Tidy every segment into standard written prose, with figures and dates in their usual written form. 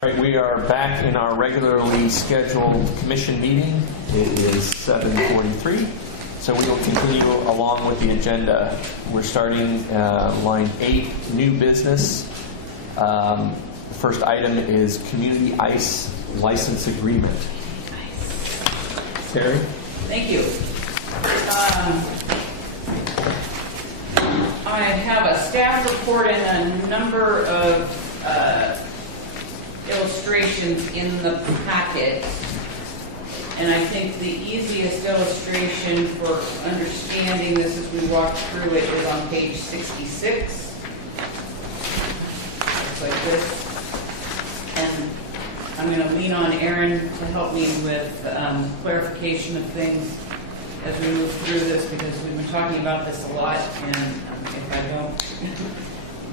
All right, we are back in our regularly scheduled commission meeting. It is 7:43, so we will continue along with the agenda. We're starting line 8, new business. The first item is community ice license agreement. Terry? Thank you. I have a staff report and a number of illustrations in the packet, and I think the easiest illustration for understanding this as we walk through it is on page 66. Looks like this. And I'm going to lean on Aaron to help me with clarification of things as we move through this, because we've been talking about this a lot, and if I don't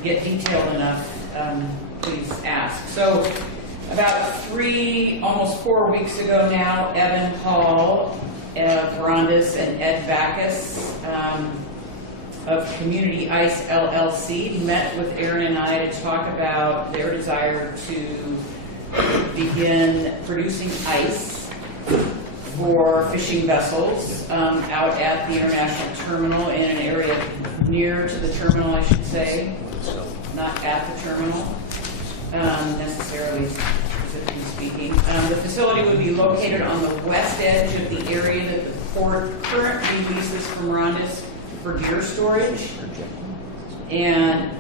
get detailed enough, please ask. So about almost 4 weeks ago now, Evan Hall of Rondis and Ed Backus of Community Ice LLC met with Aaron and I to talk about their desire to begin producing ice for fishing vessels out at the International Terminal in an area near to the terminal, I should say, not at the terminal. Necessarily, specifically speaking. The facility would be located on the west edge of the area that the port currently leases from Rondis for gear storage. And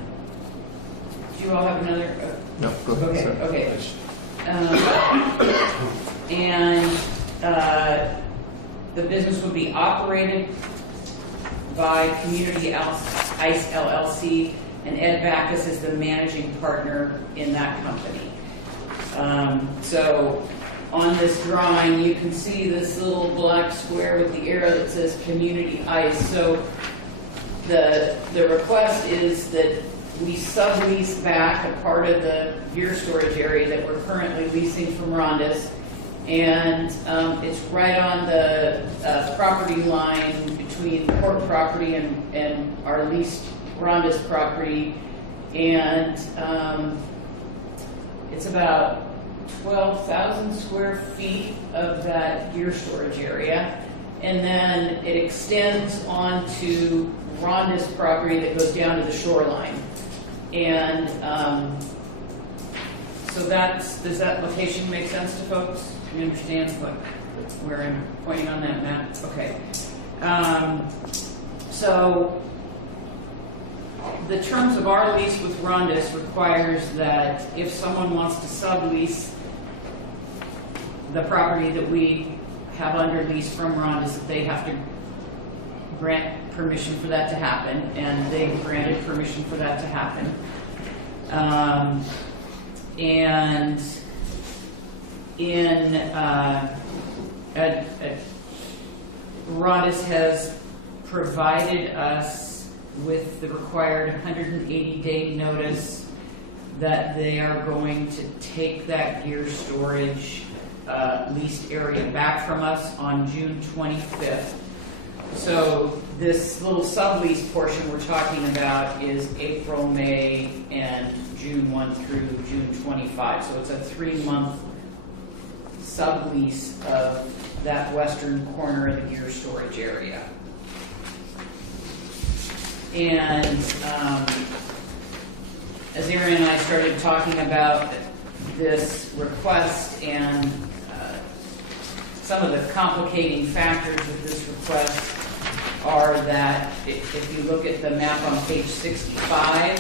do you all have another? No, go ahead. Okay. And the business would be operated by Community Ice LLC, and Ed Backus is the managing partner in that company. So on this drawing, you can see this little black square with the arrow that says Community Ice. So the request is that we sublease back a part of the gear storage area that we're currently leasing from Rondis, and it's right on the property line between port property and our leased Rondis property, and it's about 12,000 square feet of that gear storage area, and then it extends onto Rondis property that goes down to the shoreline. And so does that location make sense to folks? You understand where I'm pointing on that map? Okay. So the terms of our lease with Rondis requires that if someone wants to sublease the property that we have under lease from Rondis, that they have to grant permission for that to happen, and they granted permission for that to happen. And Rondis has provided us with the required 180-day notice that they are going to take that gear storage leased area back from us on June 25th. So this little sublease portion we're talking about is April, May, and June 1 through June 25. So it's a 3-month sublease of that western corner of the gear storage area. And as Aaron and I started talking about this request and some of the complicating factors of this request are that if you look at the map on page 65,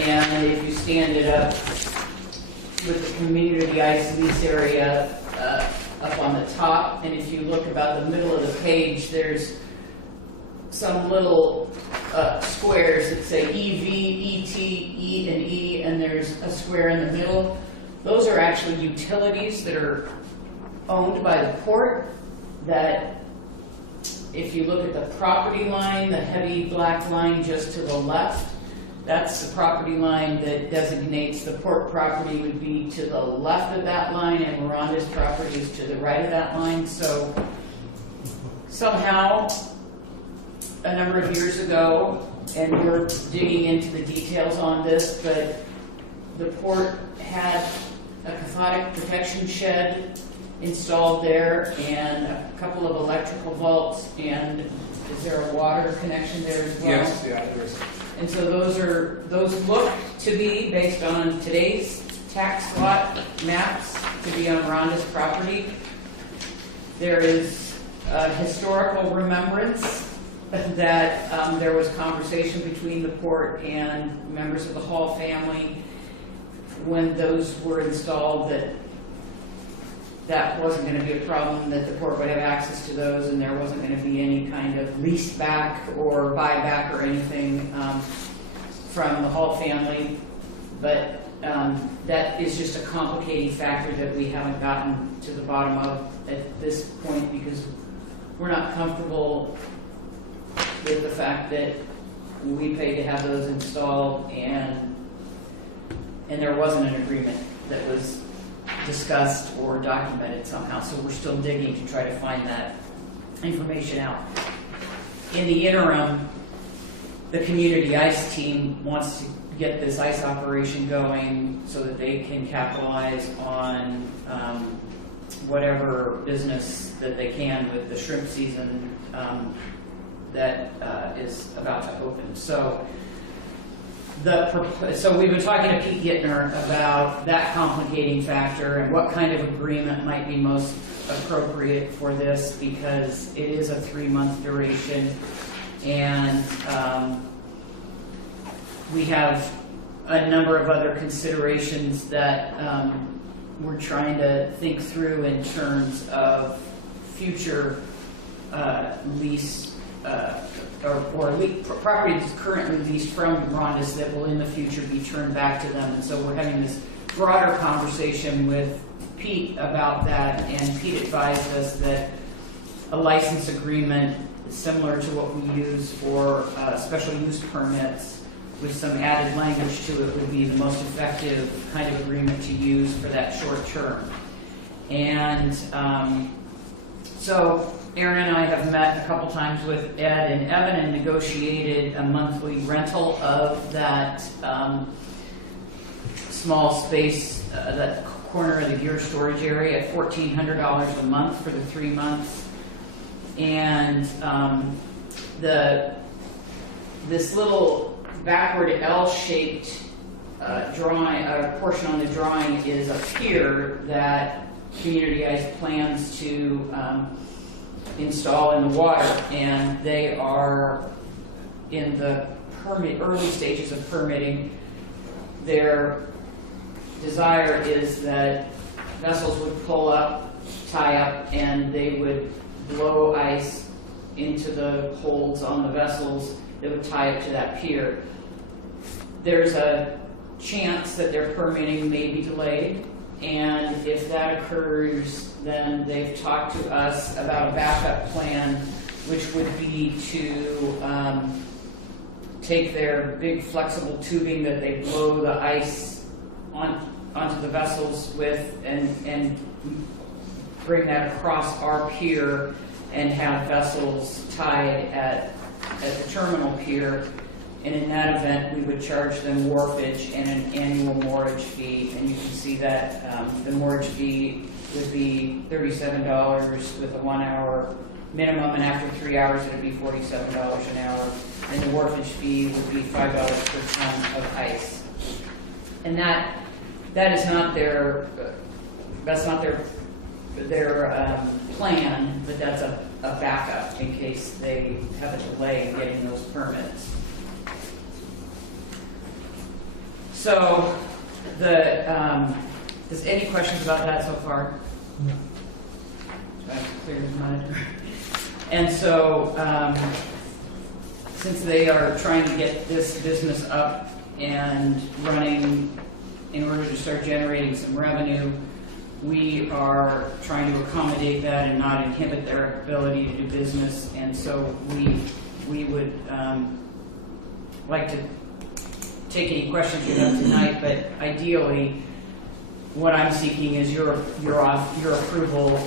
and if you stand it up with the community ice lease area up on the top, and if you look about the middle of the page, there's some little squares that say EV, ET, E, and E, and there's a square in the middle. Those are actually utilities that are owned by the port, that if you look at the property line, the heavy black line just to the left, that's the property line that designates the port property would be to the left of that line, and Rondis property is to the right of that line. So somehow, a number of years ago, and we're digging into the details on this, but the port had narcotic protection shed installed there, and a couple of electrical vaults, and is there a water connection there as well? Yes, yeah, there's. And so those look to be, based on today's tax lot maps, to be on Rhonda's property. There is a historical remembrance that there was conversation between the port and members of the Hall family when those were installed, that wasn't going to be a problem, that the port would have access to those, and there wasn't going to be any kind of lease back or buyback or anything from the Hall family. But that is just a complicating factor that we haven't gotten to the bottom of at this point, because we're not comfortable with the fact that we paid to have those installed, and there wasn't an agreement that was discussed or documented somehow. So we're still digging to try to find that information out. In the interim, the community ice team wants to get this ice operation going so that they can capitalize on whatever business that they can with the shrimp season that is about to open. So we've been talking to Pete Gittner about that complicating factor and what kind of agreement might be most appropriate for this, because it is a 3-month duration, and we have a number of other considerations that we're trying to think through in terms of future lease property that's currently leased from Rhonda's that will in the future be turned back to them. And so we're having this broader conversation with Pete about that, and Pete advised us that a license agreement similar to what we use for special use permits with some added language to it would be the most effective kind of agreement to use for that short term. And so Aaron and I have met a couple times with Ed and Evan and negotiated a monthly rental of that small space, that corner of the gear storage area, at $1,400 a month for the 3 months. And this little backward L-shaped drawing, portion on the drawing is a pier that Community Ice plans to install in the water, and they are in the early stages of permitting. Their desire is that vessels would pull up, tie up, and they would blow ice into the holds on the vessels that would tie up to that pier. There's a chance that their permitting may be delayed, and if that occurs, then they've talked to us about a backup plan, which would be to take their big flexible tubing that they blow the ice onto the vessels with and bring that across our pier and have vessels tied at the terminal pier. And in that event, we would charge them wharfage and an annual moorage fee. And you can see that the moorage fee would be $37 with a 1 hour minimum, and after 3 hours it would be $47 an hour. And the wharfage fee would be $5 per ton of ice. And that is not their plan, but that's a backup in case they have a delay in getting those permits. So, does any questions about that so far? No. So I have to clear his monitor. And so, since they are trying to get this business up and running in order to start generating some revenue, we are trying to accommodate that and not inhibit their ability to do business. And so we would like to take any questions you have tonight, but ideally, what I'm seeking is your approval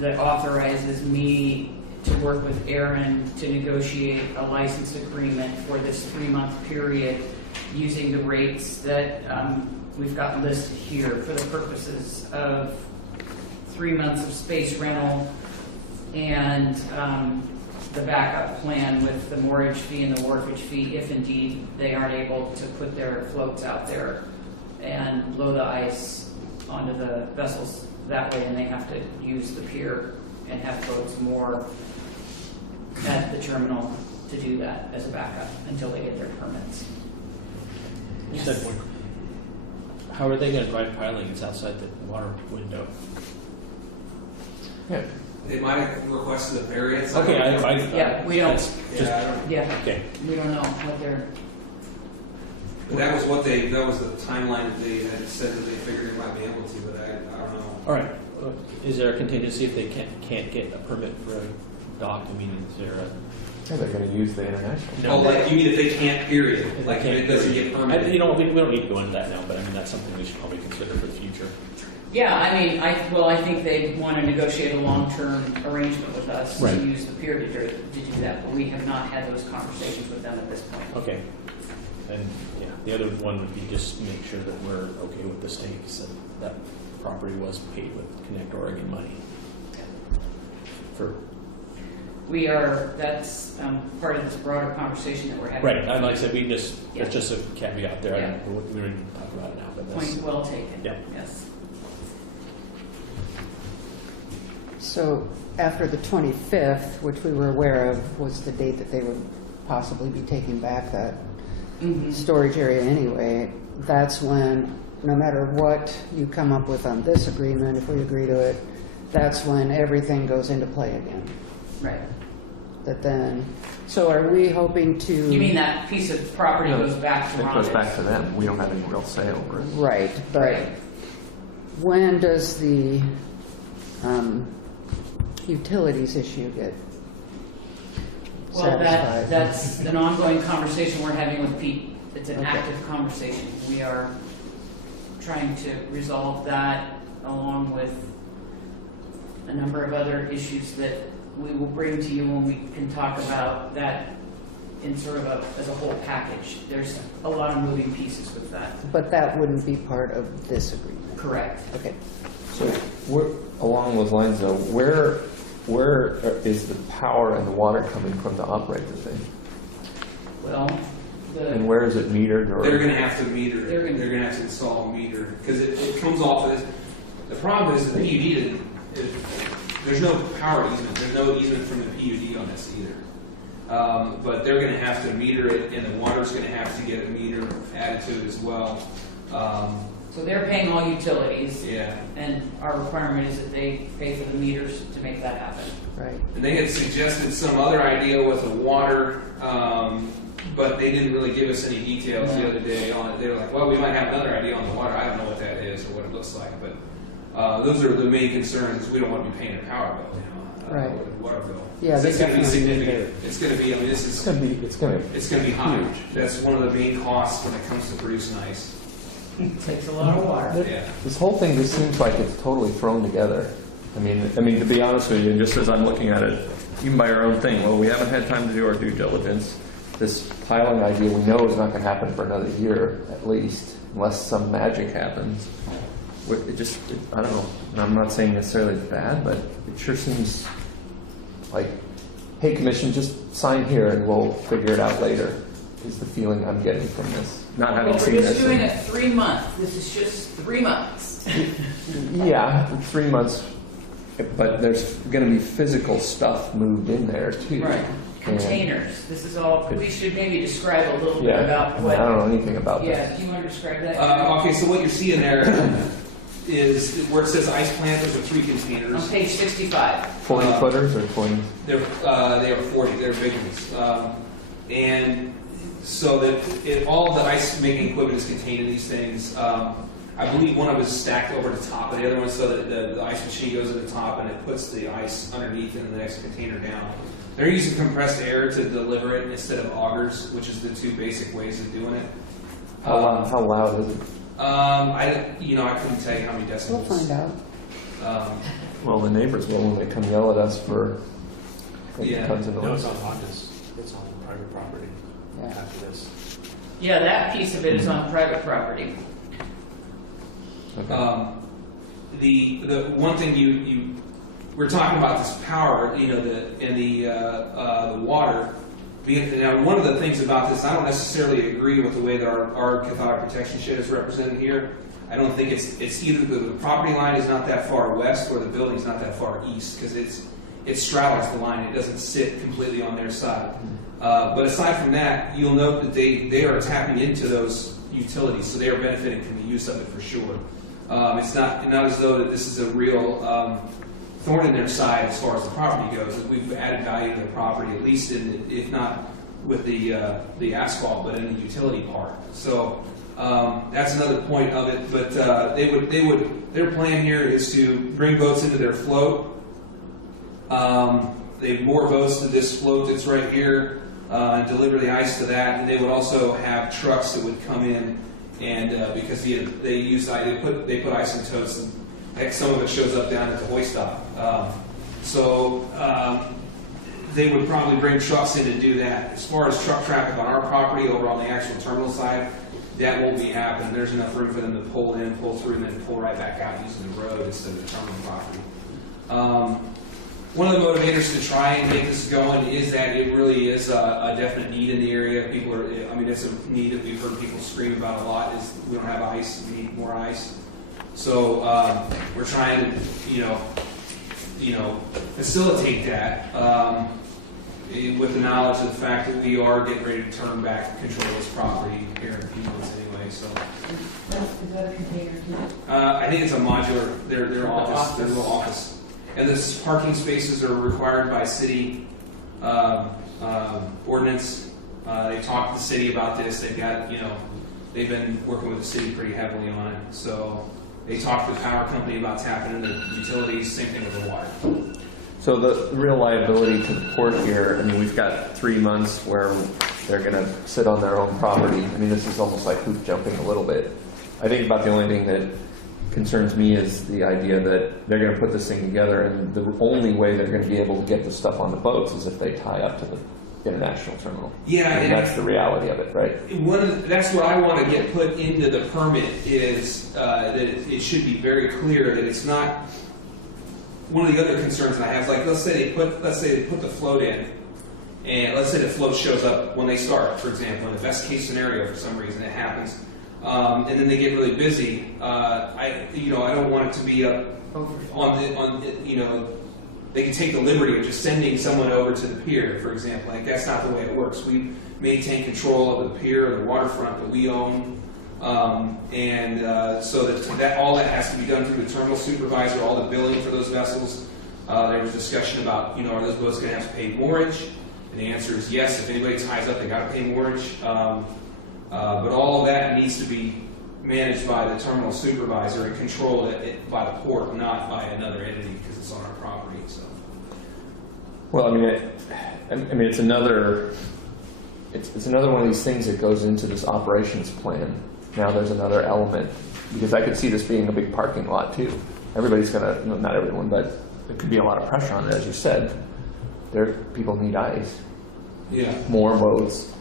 that authorizes me to work with Aaron to negotiate a license agreement for this 3-month period using the rates that we've got listed here for the purposes of 3 months of space rental and the backup plan with the moorage fee and the wharfage fee, if indeed they aren't able to put their floats out there and load the ice onto the vessels that way, and they have to use the pier and have boats moor at the terminal to do that as a backup until they get their permits. You said, how are they going to drive piling? It's outside the water window. Yeah. They might have requested a variance. Okay, Yeah, we don't- that's Yeah, just- I don't, Yeah, okay. we don't know what they're, that was the timeline that they had said that they figured they might be able to, but I don't know. All right. Is there a contingency if they can't get a permit for a dock? I mean, is there a... Yeah, they're going to use the international. No. Oh, like you mean if they can't, period? If they Like if can't, it doesn't get permitted? You know, we don't need to go into that now, but I mean, that's something we should probably consider for the future. yeah, I mean, I think they want to negotiate a long-term arrangement with us Right. to use the pier to do that, but we have not had those conversations with them at this point. Okay. And yeah, the other one would be just make sure that we're okay with the stakes, that that property was paid with Connect Oregon money. For We are, that's part of this broader conversation that we're having. right, and like I said, we just Yeah. it's just a caveat there. Yeah. We don't even talk about it now, but that's Point well taken. Yeah. Yes. So after the 25th, which we were aware of, was the date that they would possibly be taking back that Mhm. storage area anyway, that's when, no matter what you come up with on this agreement, if we agree to it, that's when everything goes into play again. Right. That then, so are we hoping to... You mean that piece of property goes back to It Ronda's? goes back to them. We don't have any real say over it. Right, but Right. when does the utilities issue get Well, satisfied? that's an ongoing conversation we're having with Pete. It's an Okay. active conversation. We are trying to resolve that along with a number of other issues that we will bring to you when we can talk about that in sort of as a whole package. There's a lot of moving pieces with that. But that wouldn't be part of this agreement? Correct. Okay. So along those lines, though, where is the power and the water coming from to operate the thing? Well, And where is it metered? Or They're going to have to meter. They're They're gonna- going to have to install a meter because it comes off of this. The problem is the PUD didn't. There's no power easement. There's no easement from the PUD on this either. But they're going to have to meter it, and the water's going to have to get a meter added to it as well. so they're paying all utilities, Yeah. and our requirement is that they pay for the meters to make that happen. Right. And they had suggested some other idea with the water, but they didn't really give us any details the other day on it. They were like, well, we might have another idea on the water. I don't know what that is or what it looks like, but those are the main concerns. We don't want to be paying a power bill, Right. water bill. Yeah, So they it's going to be definitely need significant. It's going to be, I mean, this it's is, going to be it's going to be high. huge. That's one of the main costs when it comes to producing ice. Takes a lot of water. Yeah. This whole thing just seems like it's totally thrown together. I mean, to be honest with you, just as I'm looking at it, even by our own thing, well, we haven't had time to do our due diligence. This piling idea we know is not going to happen for another year at least, unless some magic happens. I don't know. And I'm not saying necessarily it's bad, but it sure seems like, hey, commission, just sign here and we'll figure it out later. Is the feeling I'm getting from this. Not having But seen we're this. just doing it 3 months. This is just 3 months. Yeah, 3 months, but there's going to be physical stuff moved in there too. Right. And- Containers. This is all, we should maybe describe a little bit Yeah, about I mean, what. I don't know anything about Yeah, this. do you want to describe that? Okay, so what you're seeing there is where it says ice plant, those are 3 containers. On page 65. 40 footers or 20? They are 40. They're big ones, and so that all of the ice making equipment is contained in these things. I believe one of them is stacked over the top of the other one, so that the ice machine goes at the top and it puts the ice underneath in the next container down. They're using compressed air to deliver it instead of augers, which is the 2 basic ways of doing it. How loud is it? I couldn't tell you how many decibels. We'll find out. Well, the neighbors will when they come yell at us for Yeah. tons of No, noise. it's on Honda's. It's on private property. Yeah. After this. Yeah, that piece of it is on private property. Okay. The one thing we're talking about this power, the water. Now, one of the things about this, I don't necessarily agree with the way that our cathodic protection shed is represented here. I don't think it's either the property line is not that far west or the building's not that far east, because it straddles the line. It doesn't sit completely on their side. But aside from that, you'll note that they are tapping into those utilities, so they are benefiting from the use of it for sure. It's not as though that this is a real thorn in their side as far as the property goes. We've added value to the property, at least if not with the asphalt, but in the utility part. So that's another point of it. But their plan here is to bring boats into their float. They moor boats to this float that's right here and deliver the ice to that. And they would also have trucks that would come in, and because they put ice in totes, and heck, some of it shows up down at the hoist dock. They would probably bring trucks in to do that. As far as truck traffic on our property over on the actual terminal side, that won't be happening. There's enough room for them to pull in, pull through, and then pull right back out using the road instead of the terminal property. One of the motivators to try and get this going is that it really is a definite need in the area. It's a need that we've heard people scream about a lot, is we don't have ice, we need more ice. So we're trying to, facilitate that with the knowledge of the fact that we are getting ready to turn back control of this property here in a few months anyway. So Is that a container too? I think it's a modular. Their office, their little office. And this parking spaces are required by city ordinance. They talked to the city about this. They've got, they've been working with the city pretty heavily on it. So they talked to the power company about tapping into utilities. Same thing with the water. So the real liability to the port here, we've got 3 months where they're going to sit on their own property. This is almost like hoop jumping a little bit. I think about the only thing that concerns me is the idea that they're going to put this thing together, and the only way they're going to be able to get the stuff on the boats is if they tie up to the international terminal. Yeah, and that's the reality of it, right? That's what I want to get put into the permit is that it should be very clear that it's not. One of the other concerns that I have is, like, let's say they put the float in, and let's say the float shows up when they start, for example, in the best case scenario for some reason it happens, and then they get really busy. I don't want it to be up they can take the liberty of just sending someone over to the pier, for example. Like, that's not the way it works. We maintain control of the pier or the waterfront that we own. So that all that has to be done through the terminal supervisor, all the billing for those vessels. There was discussion about, are those boats going to have to pay moorage? And the answer is yes. If anybody ties up, they got to pay moorage. But all of that needs to be managed by the terminal supervisor and controlled by the port, not by another entity, because it's on our property. So. Well, it's another one of these things that goes into this operations plan. Now there's another element, because I could see this being a big parking lot too. Everybody's gonna, not everyone, but there could be a lot of pressure on it, as you said. People need ice. Yeah. More boats.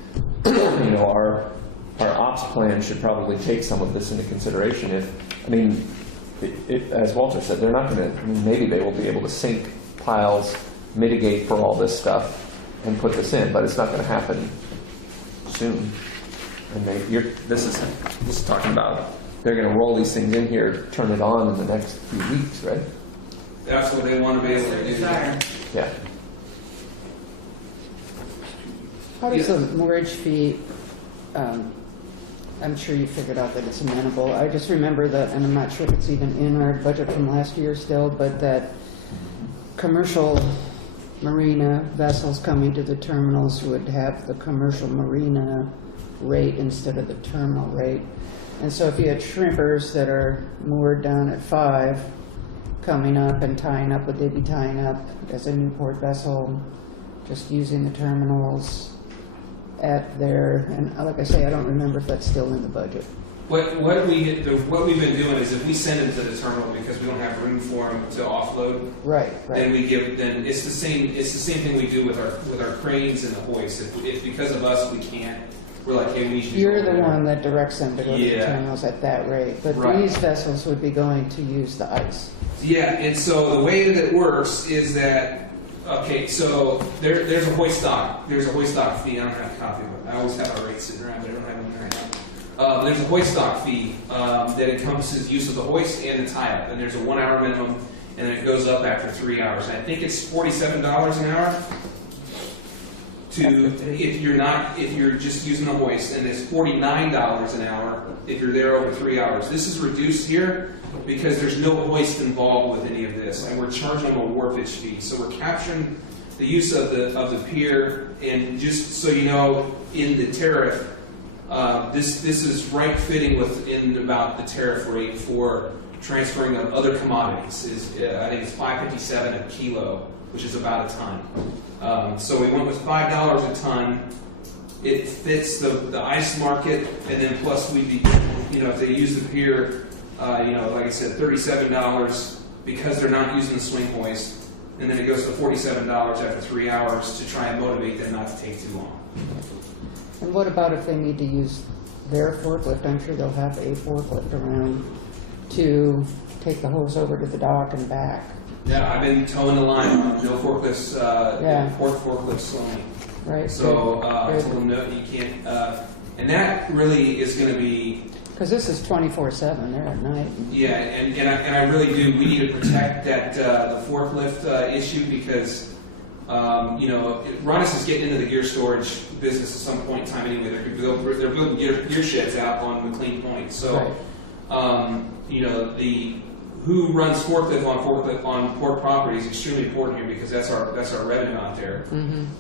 Our ops plan should probably take some of this into consideration. As Walter said, they're not going to. Maybe they will be able to sink piles, mitigate for all this stuff, and put this in, but it's not going to happen soon. And this is talking about they're going to roll these things in here, turn it on in the next few weeks, right? That's what they want to be able to do. Yeah. How does the moorage fee, I'm sure you figured out that it's amenable. I just remember that, and I'm not sure if it's even in our budget from last year still, but that commercial marina vessels coming to the terminals would have the commercial marina rate instead of the terminal rate. And so if you had shrimpers that are moored down at 5 coming up and tying up, would they be tying up as a Newport vessel, just using the terminals at their, and like I say, I don't remember if that's still in the budget. What we've been doing is, if we send them to the terminal because we don't have room for them to offload, Right. then it's the same thing we do with our cranes and the hoists. If because of us we can't we're like, hey, we should. You're go the there. one that directs them to go to the Yeah. terminals at that rate, but Right. these vessels would be going to use the ice. Yeah, and so the way that it works is that, okay, so there's a hoist dock. There's a hoist dock fee. I don't have a copy of it. I always have a rate sitting around, but I don't have one right now. There's a hoist dock fee that encompasses use of the hoist and the tie-up, and there's a 1 hour minimum, and then it goes up after 3 hours. And I think it's $47 an hour if you're just using the hoist, and it's $49 an hour if you're there over 3 hours. This is reduced here because there's no hoist involved with any of this, and we're charging them a wharfage fee. So we're capturing the use of the pier, and just so you know, in the tariff, this is right fitting within about the tariff rate for transferring of other commodities. I think it's $5.57 a kilo, which is about a ton. So we went with $5 a ton. It fits the ice market, and then plus we'd be, if they use the pier, like I said, $37 because they're not using the swing hoist, and then it goes to $47 after 3 hours to try and motivate them not to take too long. And what about if they need to use their forklift? I'm sure they'll have a forklift around to take the hose over to the dock and back. Yeah, I've been towing the line on no forklifts, Yeah. forklifts only. Right? So I told them no, you can't, and that really is going to be. Because this is 24/7, they're at night. Yeah, and I really do. We need to protect that the forklift issue because Ronis is getting into the gear storage business at some point in time anyway. They're building gear sheds out on McLean Point. So the who runs forklift on port property is extremely important here because that's our revenue out there,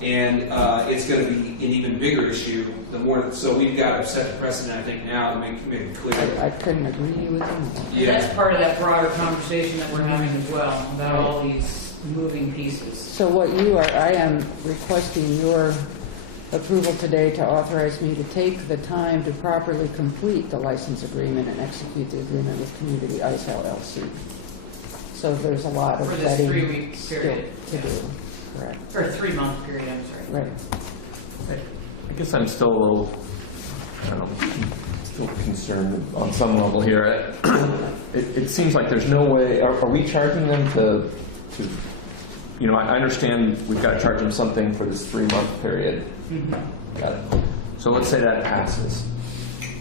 and it's going to be an even bigger issue. The more, so we've got to set the precedent, I think, now to make it clear. I couldn't agree with you. And that's part of that broader conversation that we're having as well, about all these moving pieces. So I am requesting your approval today to authorize me to take the time to properly complete the license agreement and execute the agreement with Community Ice LLC. So there's a lot of For this vetting 3-week still period. to do. Correct. For a 3-month period, I'm sorry. Right. I guess I'm still a little, I don't know, still concerned on some level here. It seems like there's no way, are we charging them to I understand we've got to charge them something for this 3-month period. Got it. So let's say that passes.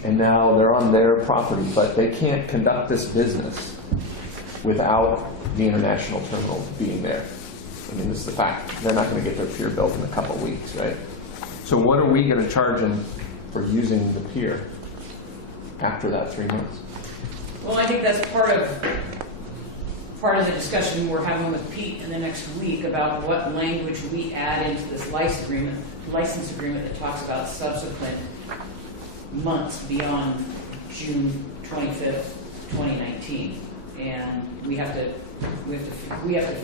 And now they're on their property, but they can't conduct this business without the international terminal being there. I mean, this is the fact. They're not going to get their pier built in a couple of weeks, right? So what are we going to charge them for using the pier after that 3 months? Well, I think that's part of the discussion we're having with Pete in the next week about what language we add into this license agreement that talks about subsequent months beyond June 25th, 2019. And we have to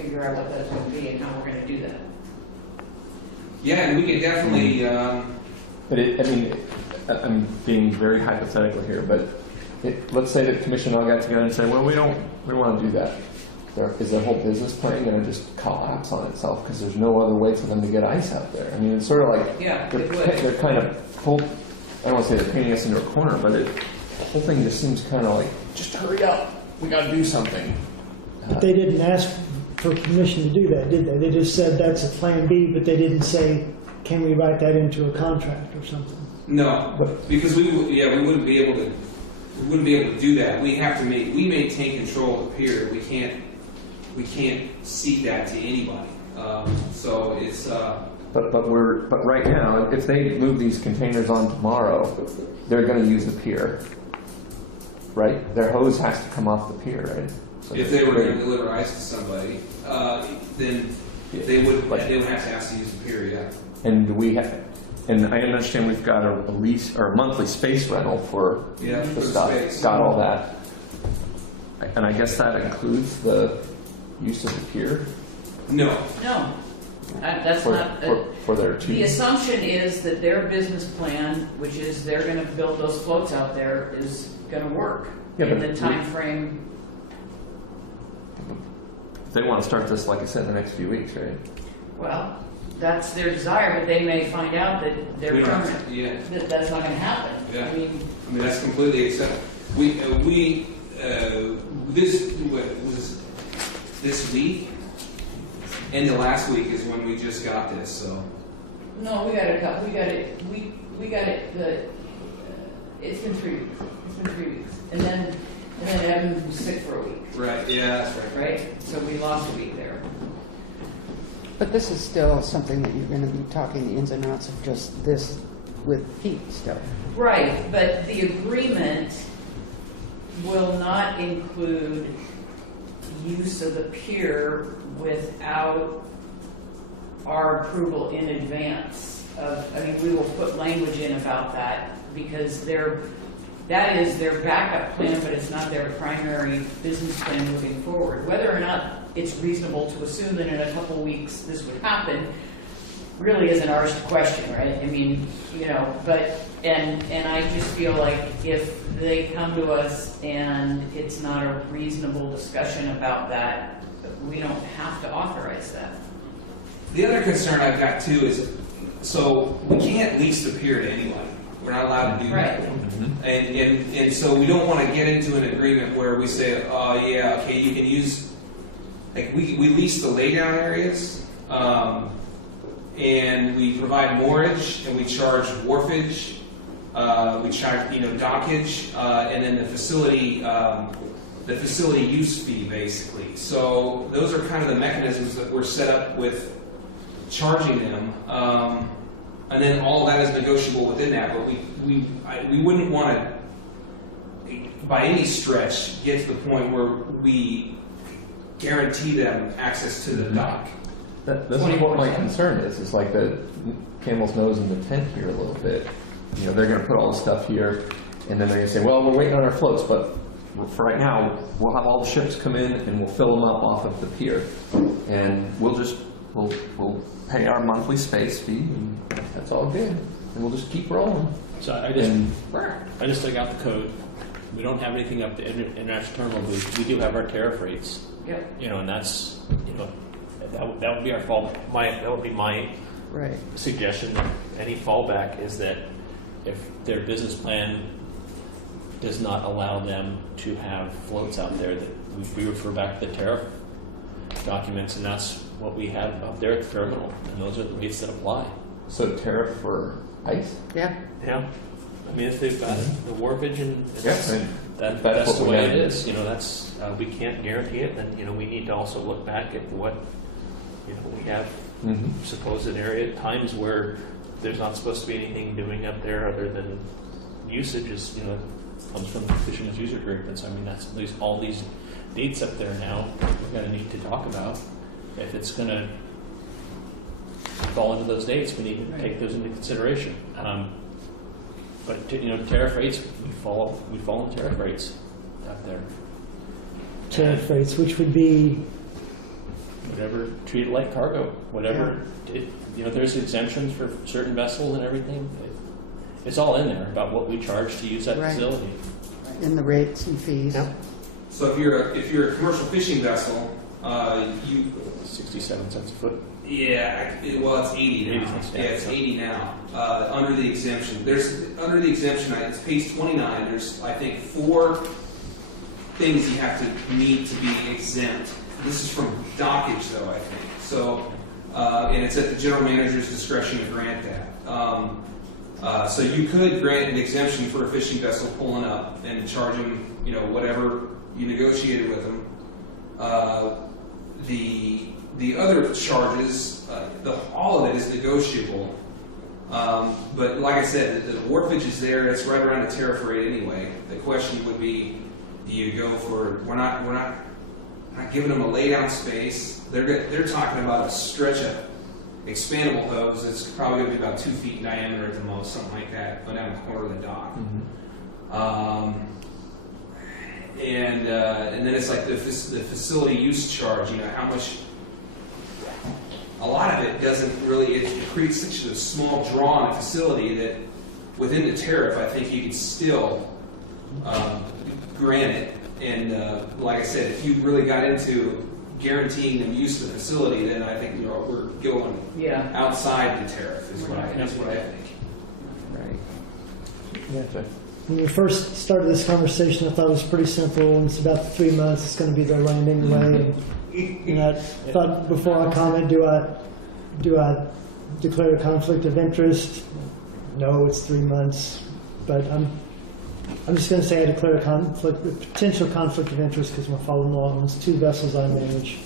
figure out what that's going to be and how we're going to do that. Yeah, and we can definitely. But I'm being very hypothetical here, but let's say the commission all got together and said, well, we want to do that. Is their whole business plan going to just collapse on itself because there's no other way for them to get ice out there? I mean, it's sort of like they're kind of I don't want to say they're painting us into a corner, but the whole thing just seems kind of like, just hurry up, we got to do something. But they didn't ask for permission to do that, did they? They just said that's a plan B, but they didn't say, can we write that into a contract or something? No, because we wouldn't be able to do that. We maintain control of the pier. We can't cede that to anybody. So it's. But right now, if they move these containers on tomorrow, they're going to use the pier, right? Their hose has to come off the pier, right? So if they were going to deliver ice to somebody, then they would have to ask to use the pier. Yeah. And I understand we've got a lease or a monthly space rental for the stuff. Space. Got all that, and I guess that includes the use of the pier. No. That's not. For their two. The assumption is that their business plan, which is they're going to build those floats out there, is going to work in the time frame. They want to start this, like I said, in the next few weeks, right? Well, that's their desire, but they may find out that they're We don't- permanent. Yeah. That's not gonna happen. Yeah. I mean, That's completely acceptable. This was this week, and the last week is when we just got this, so. no, we got it, it's been 3 weeks. It's been 3 weeks. And then Evan was sick for a week, Right, yeah, that's right. right? So we lost a week there. But this is still something that you're gonna be talking the ins and outs of just this with Pete still. Right, but the agreement will not include use of the pier without our approval in advance of, I mean, we will put language in about that because that is their backup plan, but it's not their primary business plan moving forward. Whether or not it's reasonable to assume that in a couple weeks this would happen really isn't ours to question, right? I mean, you know, but, and I just feel like if they come to us and it's not a reasonable discussion about that, we don't have to authorize that. The other concern I've got too is, so we can't lease the pier to anyone. We're not allowed to do that. Right. And so we don't want to get into an agreement where we say, oh yeah, okay, you can use, like we lease the laydown areas, and we provide moorage, and we charge wharfage, we charge, dockage, and then the facility use fee, basically. So those are kind of the mechanisms that we're set up with charging them, and then all of that is negotiable within that. But we wouldn't want to, by any stretch, get to the point where we guarantee them access to the dock. This is what my concern is like the camel's nose in the tent here a little bit. You know, they're going to put all the stuff here, and then they're going to say, well, we're waiting on our floats, but for right now, we'll have all the ships come in and we'll fill them up off of the pier, and we'll pay our monthly space fee, and that's all good, and we'll just keep rolling. So I just took out the code. We don't have anything up to international terminal. We do have our tariff rates. Yep. And that's, that would be our fall. That would be my Right. suggestion. Any fallback is that if their business plan does not allow them to have floats out there, that we refer back to the tariff documents, and that's what we have up there at the terminal, and those are the rates that apply. So tariff for ice? Yeah. Yeah. I mean, if they've got the wharfage and That's that's what the we way have. it is. That's we can't guarantee it, and we need to also look back at what we have supposed area times where there's not supposed to be anything doing up there other than usage is comes from the fishermen's user agreements. I mean, there's all these dates up there now we're going to need to talk about. If it's going to fall into those dates, we need to take those into consideration. But tariff rates, we fall in tariff rates up there. Tariff rates, which would be, Whatever, treat it like cargo. Whatever, there's exemptions for certain vessels and everything. It's all in there about what we charge to use that Right. facility. In the rates and fees. Yep. So if you're a commercial fishing vessel, you 67 cents a foot. it's 80 now. 80 cents, yeah. Yeah, it's 80 now. Under the exemption, under the exemption, it's page 29. There's I think 4 things you have to meet to be exempt. This is from dockage, though, I think. So, and it's at the general manager's discretion to grant that. So you could grant an exemption for a fishing vessel pulling up and charge them, whatever you negotiated with them. The other charges, all of it is negotiable. But like I said, the wharfage is there. It's right around the tariff rate anyway. The question would be, do you go for? We're not giving them a laydown space. They're talking about a stretch of expandable hose. It's probably going to be about 2 feet in diameter at the most, something like that, going down the corner of the dock. And then it's like the facility use charge. How much. A lot of it doesn't really. It creates such a small draw on a facility that within the tariff, I think you can still grant it. And like I said, if you really got into guaranteeing them use of the facility, then I think we're going Yeah. outside the tariff is what I think. Right. Yeah. When we first started this conversation, I thought it was pretty simple, and it's about 3 months, it's gonna be their land anyway. And I thought, before I comment, do I declare a conflict of interest? No, it's 3 months, but I'm just gonna say I declare a potential conflict of interest because we're following along. It's 2 vessels I manage.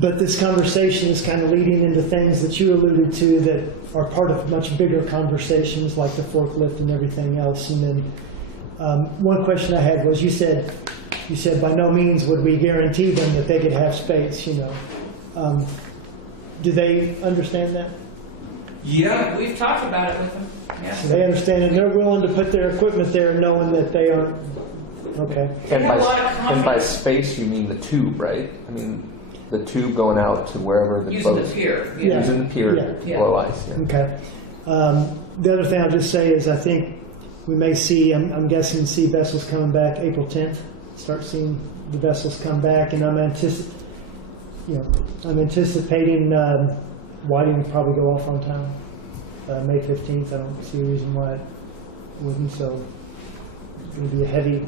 But this conversation is kind of leading into things that you alluded to that are part of much bigger conversations like the forklift and everything else. And then one question I had was, you said by no means would we guarantee them that they could have space, you know. Do they understand that? Yeah, We've talked about it with them. Yeah. So they understand and they're willing to put their equipment there knowing that they aren't, okay. They have a lot of And by confidence. space, you mean the tube, right? I mean, the tube going out to wherever the Using the boats. pier. Yeah. Using the pier to Yeah. blow ice, yeah. Okay. The other thing I'll just say is I think we may see, I'm guessing, see vessels coming back April 10th. Start seeing the vessels come back, and I'm anticipating Whiting will probably go off on time. May 15th. I don't see a reason why it wouldn't. So it's going to be a heavy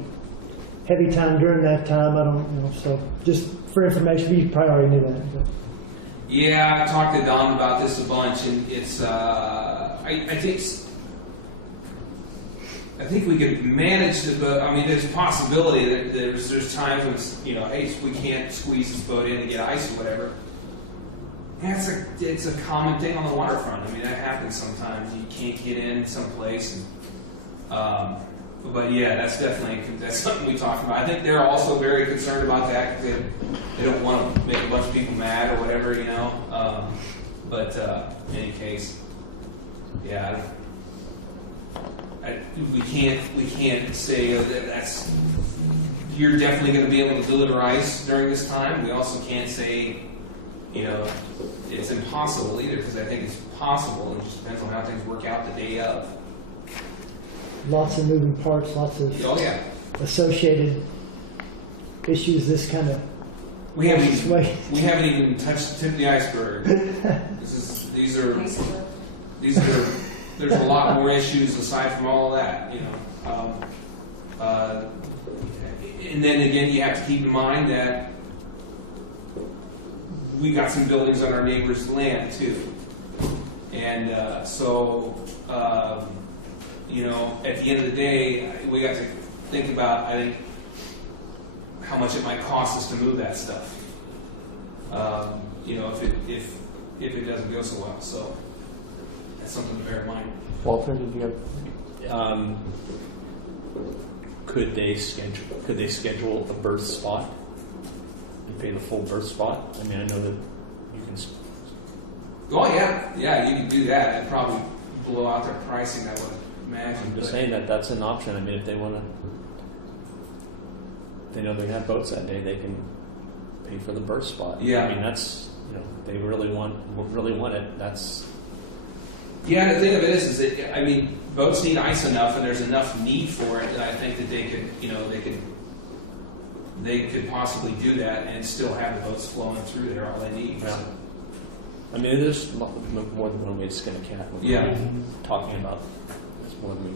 time during that time. I don't, you know. So just for information, you probably already knew that. But. yeah. I talked to Don about this a bunch, and it's I think we could manage the boat. I mean, there's a possibility that there's times when it's, you know, hey, we can't squeeze this boat in to get ice or whatever. Yeah, it's a common thing on the waterfront. I mean, that happens sometimes. You can't get in someplace, and but yeah, that's something we talked about. I think they're also very concerned about that because they don't want to make a bunch of people mad or whatever, you know. But in any case, yeah, we can't say that's you're definitely going to be able to deliver ice during this time. We also can't say, you know, it's impossible either, because I think it's possible. It just depends on how things work out the day of. Lots of moving parts, lots of Oh yeah, associated issues. This kind of we haven't way. even touched the tip of the iceberg. These are there's a lot more issues aside from all of that, you know. And then again, you have to keep in mind that we got some buildings on our neighbor's land too, and you know, at the end of the day, we got to think about, I think, how much it might cost us to move that stuff. You know, if it doesn't go so well, so that's something to bear in mind. Walter, did you have? Could they schedule a berth spot and pay the full berth spot? I mean, I know that you can. Oh yeah, you can do that. It'd probably blow out their pricing, I would imagine. I'm just saying that's an option. I mean, if they want to, they know they have boats that day, they can pay for the berth spot. Yeah. I mean, that's, you know, they really want it. That's. Yeah, the thing of it is that, I mean, boats need ice enough, and there's enough need for it that I think that they could, you know, they could possibly do that and still have the boats flowing through there all they need. Yeah. I mean, there's more than one way to skin a cat. What Yeah. we're talking about. There's more than we.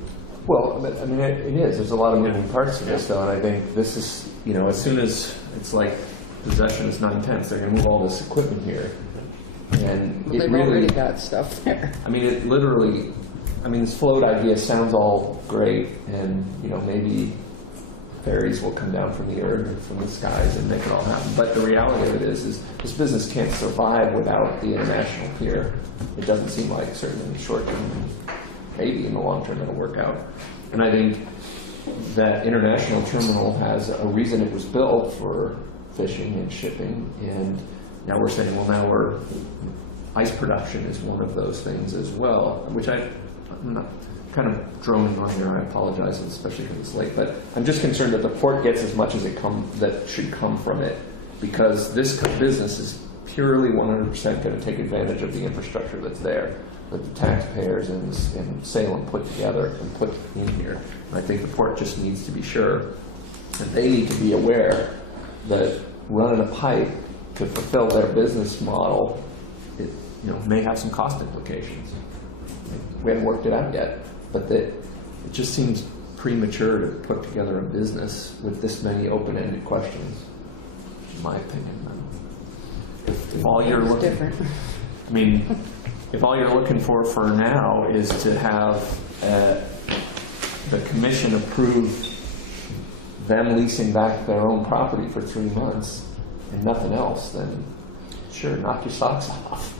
Well, but, I mean, it is. There's a lot of moving parts to this, though, and I think this is, you know, as soon as it's like possession is 9/10, they're going to move all this equipment here, and Well, it they've really. already got stuff there. I mean, it literally. I mean, this float idea sounds all great, and you know, maybe ferries will come down from the earth or from the skies and make it all happen. But the reality of it is this business can't survive without the international pier. It doesn't seem like, certainly in the short term, maybe in the long term, it'll work out. And I think that international terminal has a reason it was built for fishing and shipping, and now we're saying, well, now ice production is one of those things as well, which I'm not kind of droning on here. I apologize, especially because it's late, but I'm just concerned that the port gets as much as that should come from it, because this business is purely 100% going to take advantage of the infrastructure that's there, that the taxpayers in Salem put together and put in here. And I think the port just needs to be sure, and they need to be aware that running a pipe to fulfill their business model, it, may have some cost implications. We haven't worked it out yet, but it just seems premature to put together a business with this many open-ended questions, in my opinion. If all you're It's looking, different. I mean, if all you're looking for now is to have the commission approve them leasing back their own property for 3 months and nothing else, then sure, knock your socks off.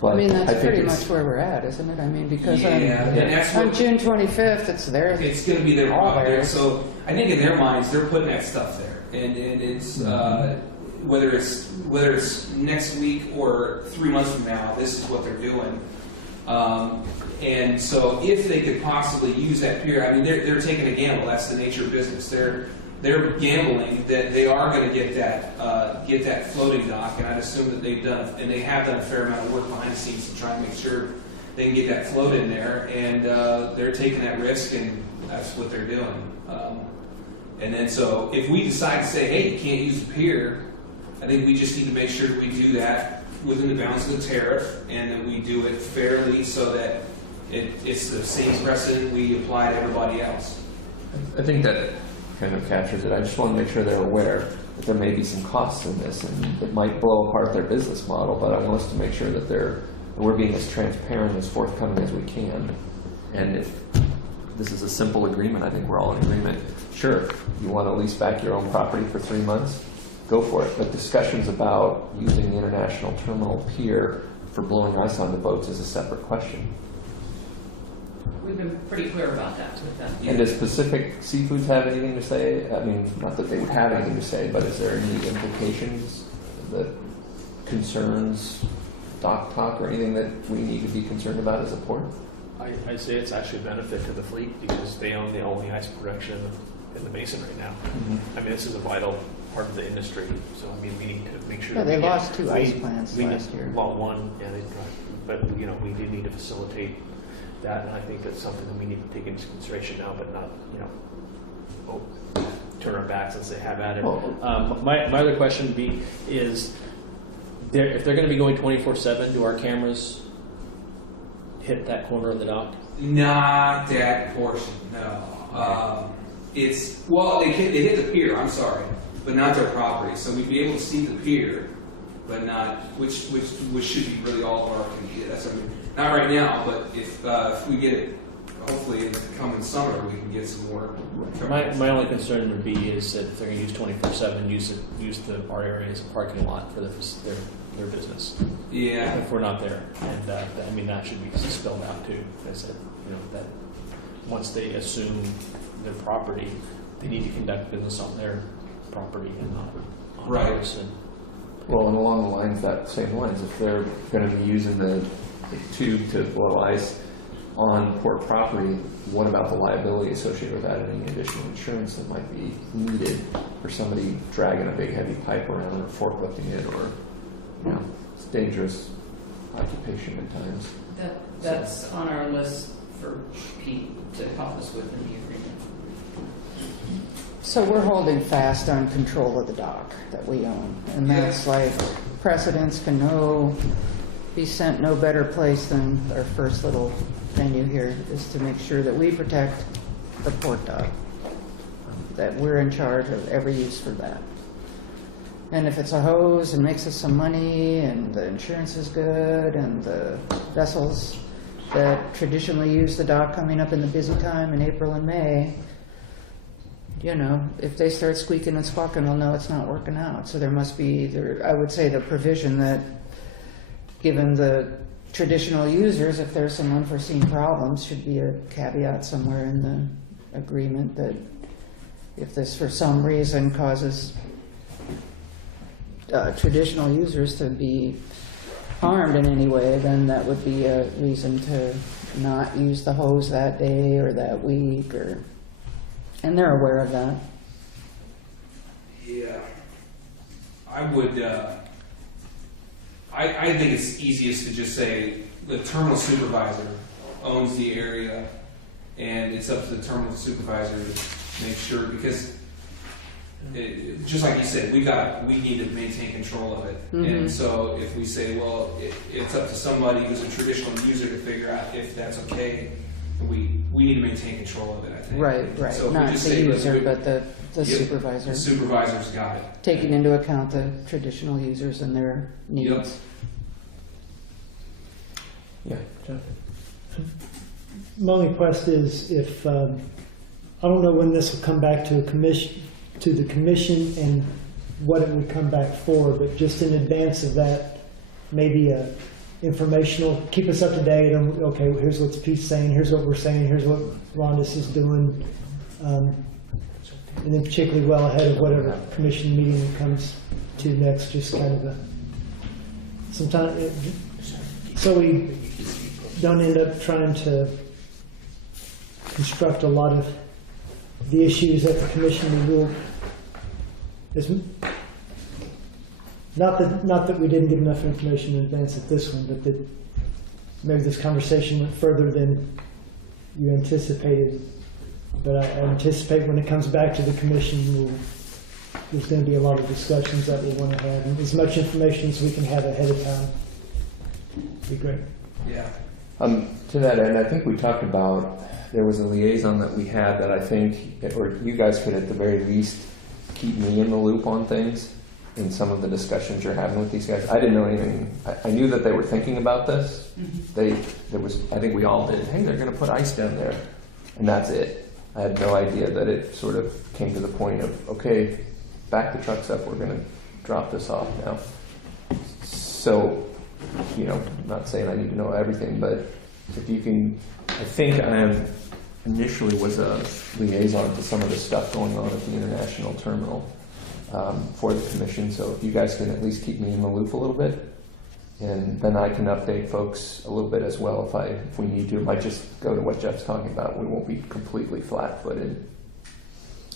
But I mean, that's think pretty it's- much where we're at, isn't it? I mean, because Yeah, and that's on what, June 25th, it's there. it's gonna be their All property, theirs. so I think in their minds, they're putting that stuff there, and it's, whether it's next week or 3 months from now, this is what they're doing. And so if they could possibly use that pier, I mean, they're taking a gamble, that's the nature of business. They're gambling that they are gonna get that floating dock, and I'd assume that they have done a fair amount of work behind the scenes to try and make sure they can get that float in there, and they're taking that risk, and that's what they're doing. And then so if we decide to say, hey, you can't use the pier, I think we just need to make sure that we do that within the bounds of the tariff, and that we do it fairly so that it's the same precedent we apply to everybody else. I think that kind of captures it. I just want to make sure they're aware that there may be some costs in this, and it might blow apart their business model, but I want us to make sure that we're being as transparent, as forthcoming as we can. And if this is a simple agreement, I think we're all in agreement. Sure, you want to lease back your own property for 3 months, go for it. But discussions about using the International Terminal Pier for blowing ice on the boats is a separate question. We've been pretty clear about that with them. And does Pacific Seafoods have anything to say? I mean, not that they would have anything to say, but is there any implications that concerns Dock Talk or anything that we need to be concerned about as a port? I say it's actually a benefit to the fleet because they own the only ice production in the basin right now. I mean, this is a vital part of the industry, so I mean, we need to make sure. Yeah, that they we get- lost 2 ice plants last year. Well, one, yeah, but we do need to facilitate that, and I think that's something that we need to take into consideration now, but not, turn our backs and say, have at it. My other question is, if they're going to be going 24/7, do our cameras hit that corner of the dock? Not that portion, no. They hit the pier, I'm sorry, but not their property. So we'd be able to see the pier, but not, which should be really all of our, that's, not right now, but if we get it, hopefully in the coming summer, we can get some more. My only concern would be is that if they're going to use 24/7, use our area as a parking lot for their business. Yeah. If we're not there, and I mean that should be spelled out too. I said, that once they assume their property, they need to conduct business on their property and not on Right. ours. And Well, and along the same lines, if they're going to be using the tube to blow ice on port property, what about the liability associated with that and any additional insurance that might be needed for somebody dragging a big heavy pipe around or forklifting it, or it's dangerous occupation at times. That's on our list for Pete to help us with in the agreement. So we're holding fast on control of the dock that we own. And that's like precedents can be sent no better place than our first little venue here, is to make sure that we protect the port dock, that we're in charge of every use for that. And if it's a hose and makes us some money and the insurance is good and the vessels that traditionally use the dock coming up in the busy time in April and May, if they start squeaking and squawking, we'll know it's not working out. So there must be, I would say, the provision that, given the traditional users, if there's some unforeseen problems, should be a caveat somewhere in the agreement that if this for some reason causes traditional users to be harmed in any way, then that would be a reason to not use the hose that day or that week, and they're aware of that. Yeah. I would, I think it's easiest to just say the terminal supervisor owns the area, and it's up to the terminal supervisor to make sure, because just like you said, we need to maintain control of it. And so if we say, well, it's up to somebody who's a traditional user to figure out if that's okay, we need to maintain control of it, I think. Right, So if we not just the say, let's user, do- but the Yep, supervisor. The supervisor's got it. Taking into account the traditional users and their needs. Yeah. My only request is if, I don't know when this will come back to the commission and what it would come back for, but just in advance of that, maybe a informational, keep us up to date on, okay, here's what Pete's saying, here's what we're saying, here's what Rhonda's is doing. And then particularly well ahead of whatever commission meeting it comes to next, just kind of a, sometime, so we don't end up trying to construct a lot of the issues at the commission. We will, not that we didn't get enough information in advance of this one, but that maybe this conversation went further than you anticipated. But I anticipate when it comes back to the commission, there's going to be a lot of discussions that we want to have, and as much information as we can have ahead of time would be great. Yeah. To that end, I think we talked about, there was a liaison that we had that I think, or you guys could at the very least keep me in the loop on things in some of the discussions you're having with these guys. I didn't know anything. I knew that they were thinking about this. I think we all did. Hey, they're going to put ice down there, and that's it. I had no idea that it sort of came to the point of, okay, back the trucks up, we're going to drop this off now. So, I'm not saying I need to know everything, but if you can, I think I initially was a liaison to some of the stuff going on at the international terminal for the commission. So if you guys can at least keep me in the loop a little bit, and then I can update folks a little bit as well if we need to. It might just go to what Jeff's talking about. We won't be completely flat-footed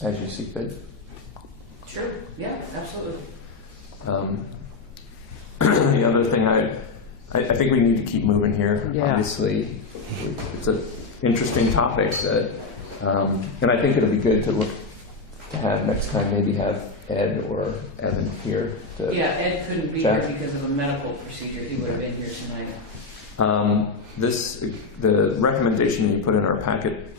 as you see fit. Sure, yeah, absolutely. The other thing I think we need to keep moving here. Yeah. Obviously, it's an interesting topic that, and I think it'll be good to have next time, maybe have Ed or Evan here. Yeah, Ed couldn't be Check. here because of a medical procedure. He would have been here tonight. The recommendation that you put in our packet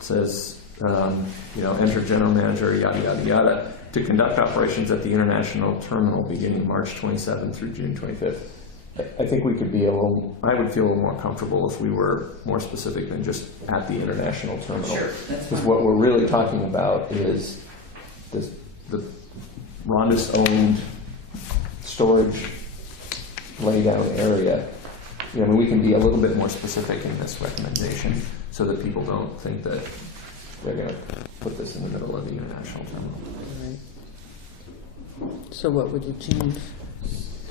says, enter general manager, yada, yada, yada, to conduct operations at the international terminal beginning March 27th through June 25th. I think we could I would feel a little more comfortable if we were more specific than just at the international terminal. Sure, that's Because fine. what we're really talking about is the Rhonda's owned storage laydown area. We can be a little bit more specific in this recommendation so that people don't think that they're going to put this in the middle of the international terminal. Right. So what would you change?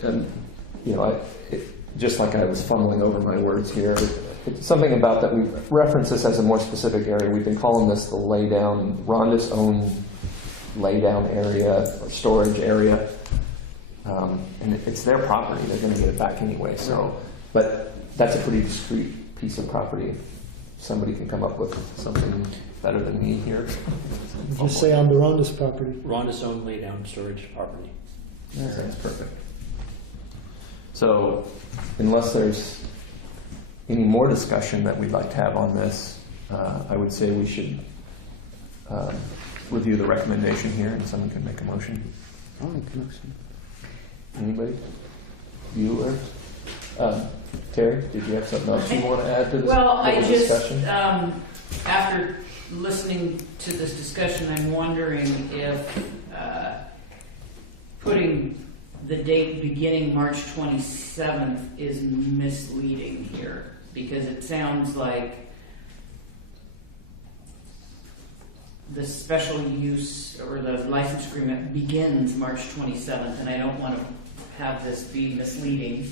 And, just like I was fumbling over my words here, it's something about that we reference this as a more specific area. We've been calling this the laydown, Rhonda's own laydown area or storage area. And it's their property. They're going to get it back anyway. So, but that's a pretty discrete piece of property. Somebody can come up with something better than me here. Just say on the Rhonda's property. Rhonda's own laydown storage property. That's perfect. So, unless there's any more discussion that we'd like to have on this, I would say we should review the recommendation here, and someone can make a motion. I'll make a motion. Anybody? You or Terry? Did you have something else you want to add to this Well, I little just, discussion? after listening to this discussion, I'm wondering if putting the date beginning March 27th is misleading here, because it sounds like the special use or the license agreement begins March 27th, and I don't want to have this be misleading.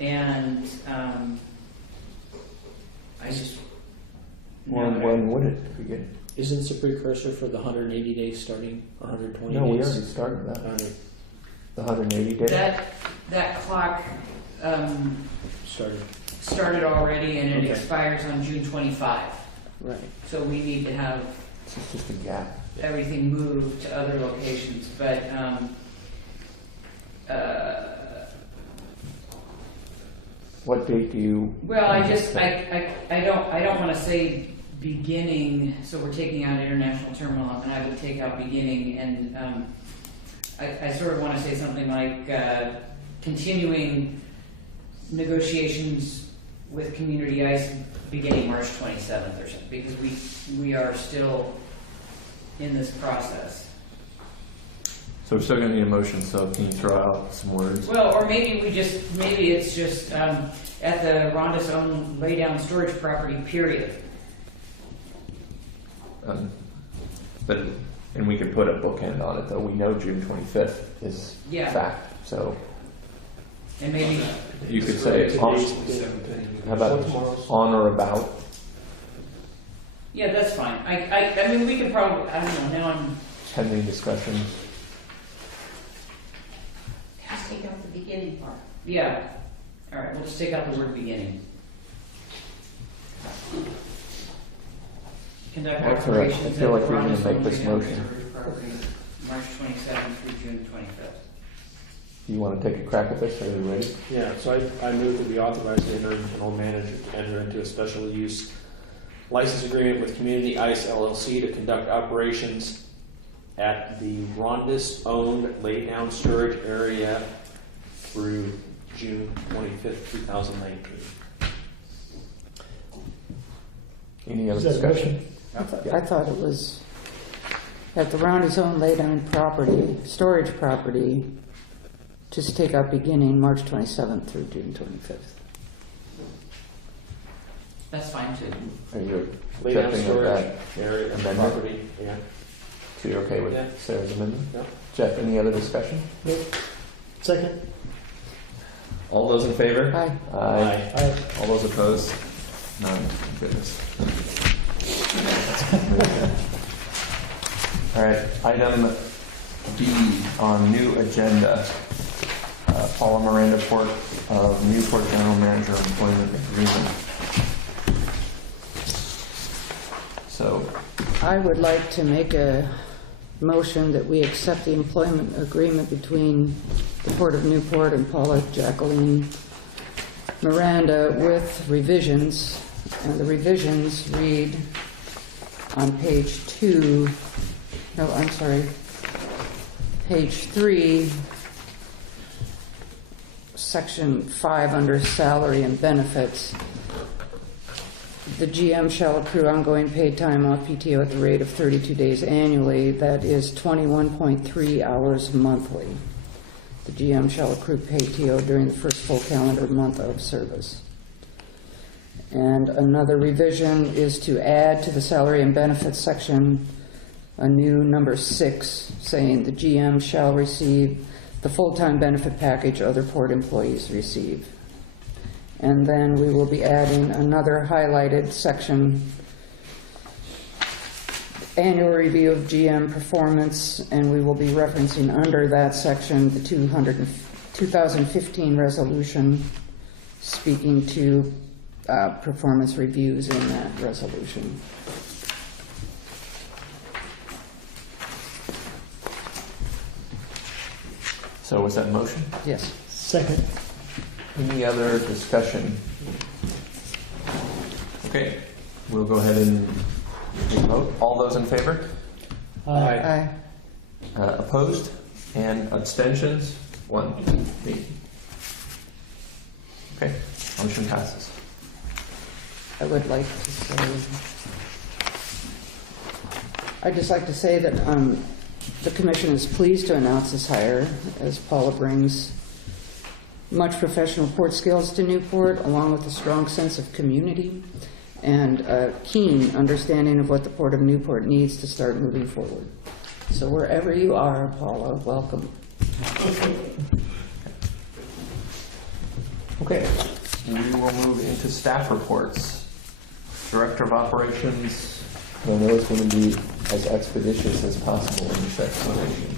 And I just... When would it begin? Isn't this a precursor for the 180 days starting, 120 No, we days? already started that. Already The 180 days? That clock started. started already, and it Okay. expires on June 25. Right. So we need to have, This is just a gap. everything moved to other locations, but, What date do you? well, I don't want to say beginning, so we're taking out international terminal, and I would take out beginning, and I sort of want to say something like continuing negotiations with Community Ice beginning March 27th or something, because we are still in this process. So we're still going to need a motion, so can you throw out some words? Well, or maybe it's just at the Rhonda's own laydown storage property, period. But, and we could put a bookend on it, though. We know June 25th is Yeah. fact, so And maybe, you could say, how about on or about? yeah, that's fine. I mean, we could probably, I don't know, now I'm, Pending discussion. Just take out the beginning part. yeah. All right, we'll just take out the word beginning. Conduct That's all right. I operations feel at like we're gonna Rhonda's make own this laydown motion. storage property, March 27th through June 25th. Do you want to take a crack at this? Are you ready? Yeah, so I move that we authorize the interim general manager to enter into a special use license agreement with Community Ice LLC to conduct operations at the Rhonda's-owned laydown storage area through June 25th, 2019. Any other Is that a discussion? motion? I thought it was at the Roundy's own laydown property, storage property, just take out beginning March 27th through June 25th. That's fine too. Are you Laydown accepting of storage that? area amendment? property, yeah. So you're okay with Yeah. Sarah's amendment? Yeah. Jeff, any other discussion? Second? All those in favor? Aye. Aye. Aye. All those opposed? None. Goodness. All right, item B on new agenda. Paula Miranda Port of Newport General Manager Employment Agreement. So, I would like to make a motion that we accept the employment agreement between the Port of Newport and Paula Jacqueline Miranda with revisions. And the revisions read on page 2, no, I'm sorry, page 3, section 5 under salary and benefits. The GM shall accrue ongoing paid time off PTO at the rate of 32 days annually. That is 21.3 hours monthly. The GM shall accrue PTO during the first full calendar month of service. And another revision is to add to the salary and benefits section a new number 6 saying the GM shall receive the full-time benefit package other port employees receive. And then we will be adding another highlighted section, annual review of GM performance, and we will be referencing under that section the 2015 resolution, speaking to performance reviews in that resolution. so was that a motion? Yes. Second? Any other discussion? Okay, we'll go ahead and take a vote. All those in favor? Aye. Opposed? And abstentions? 1. Me. Okay, motion passes. I would like to say, I'd just like to say that the commission is pleased to announce this hire, as Paula brings much professional port skills to Newport, along with a strong sense of community and a keen understanding of what the Port of Newport needs to start moving forward. So wherever you are, Paula, welcome. Okay, we will move into staff reports. Director of Operations, I know it's going to be as expeditious as possible in this explanation.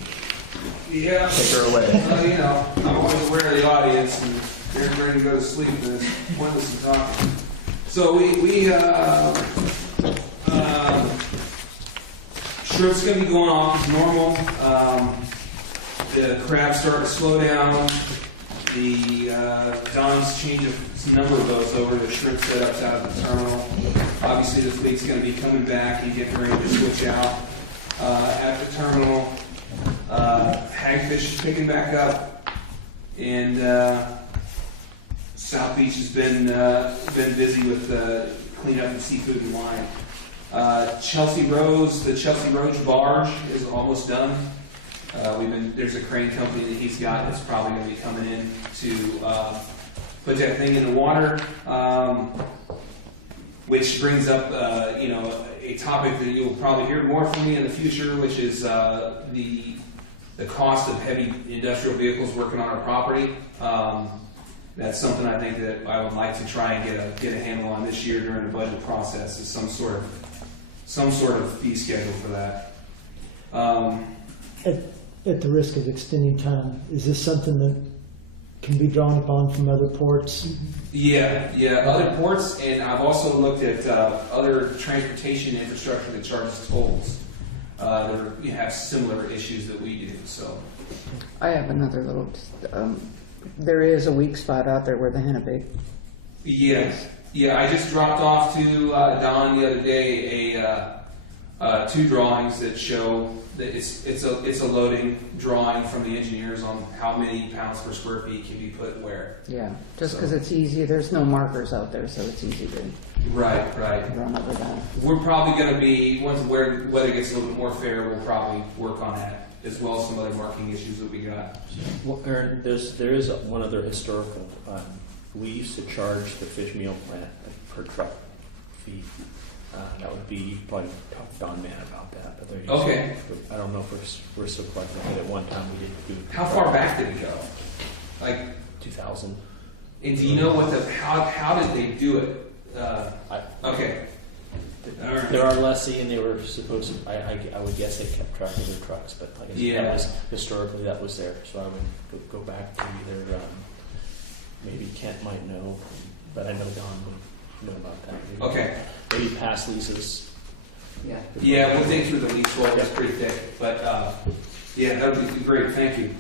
Yeah. Take her away. Well, you know, I'm always aware of the audience, and they're ready to go to sleep, and it's pointless in talking. So we Drip's gonna be going off as normal. The crab's starting to slow down. The Don's changed a number of those over to shrimp setups out of the terminal. Obviously, the fleet's going to be coming back and getting ready to switch out at the terminal. Hagfish is picking back up, and South Beach has been busy with cleanup of seafood and wine. Chelsea Rose, the Chelsea Rose barge is almost done. There's a crane company that he's got that's probably going to be coming in to put that thing in the water, which brings up a topic that you'll probably hear more from me in the future, which is the cost of heavy industrial vehicles working on our property. That's something I think that I would like to try and get a handle on this year during the budget process, is some sort of fee schedule for that. At the risk of extending time, is this something that can be drawn upon from other ports? Yeah, other ports, and I've also looked at other transportation infrastructure that charges tolls. That have similar issues that we do. So, I have another little, there is a weak spot out there where the Hennepin. yeah, I just dropped off to Don the other day two drawings that show that it's a loading drawing from the engineers on how many pounds per square feet can be put where. Yeah, just because it's easy, there's no markers out there, so it's easy to Right. run over that. We're probably going to be, once weather gets a little bit more fair, we'll probably work on that, as well as some other marking issues that we got. Well, Aaron, there is one other historical. We used to charge the fish meal plant per truck fee. That would be probably talk to Don Man about that. But there used Okay. I don't know if we're still collecting it. At one time we did food. How far back did it go? Like, 2000. and do you know how did they do it? Okay. All right. There are lessee, and they were supposed to. I would guess they kept track of their trucks, but like I said, Yeah. that was historically that was there. So I would go back to either maybe Kent might know, but I know Don would know about that. Maybe, Okay. Maybe past leases. Yeah, we'll think through the lease roll. It's pretty thick, but yeah, that would be great. Thank you.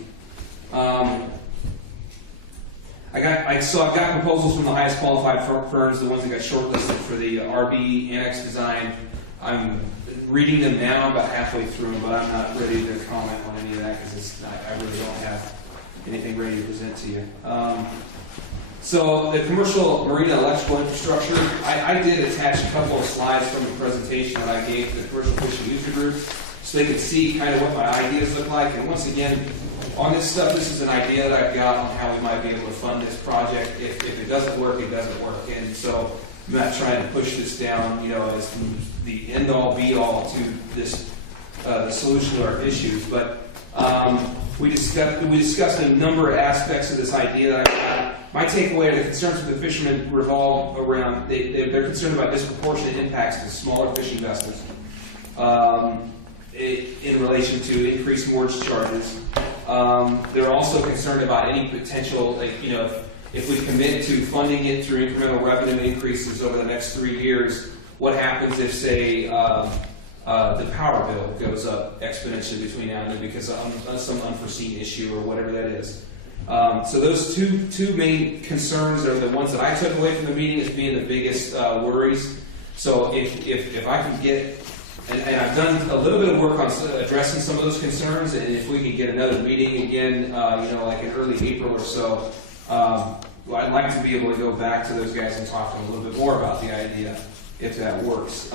I've got proposals from the highest qualified firms, the ones that got shortlisted for the RB annex design. I'm reading them now, I'm about halfway through them, but I'm not ready to comment on any of that because I really don't have anything ready to present to you. So the commercial marina electrical infrastructure, I did attach a couple of slides from the presentation that I gave to the commercial fishing user group so they could see kind of what my ideas look like. And once again, on this stuff, this is an idea that I've got on how we might be able to fund this project. If it doesn't work, it doesn't work. And so I'm not trying to push this down, as the end-all, be-all to this the solution to our issues. But we discussed a number of aspects of this idea that I've got. My takeaway, the concerns of the fishermen revolve around, they're concerned about disproportionate impacts to smaller fishing vessels in relation to increased moorage charges. They're also concerned about any potential, if we commit to funding it through incremental revenue increases over the next 3 years, what happens if, say, the power bill goes up exponentially between now and then because of some unforeseen issue or whatever that is. So those two main concerns are the ones that I took away from the meeting as being the biggest worries. So if I can get, and I've done a little bit of work on addressing some of those concerns, and if we can get another meeting again, like in early April or so, I'd like to be able to go back to those guys and talk to them a little bit more about the idea, if that works.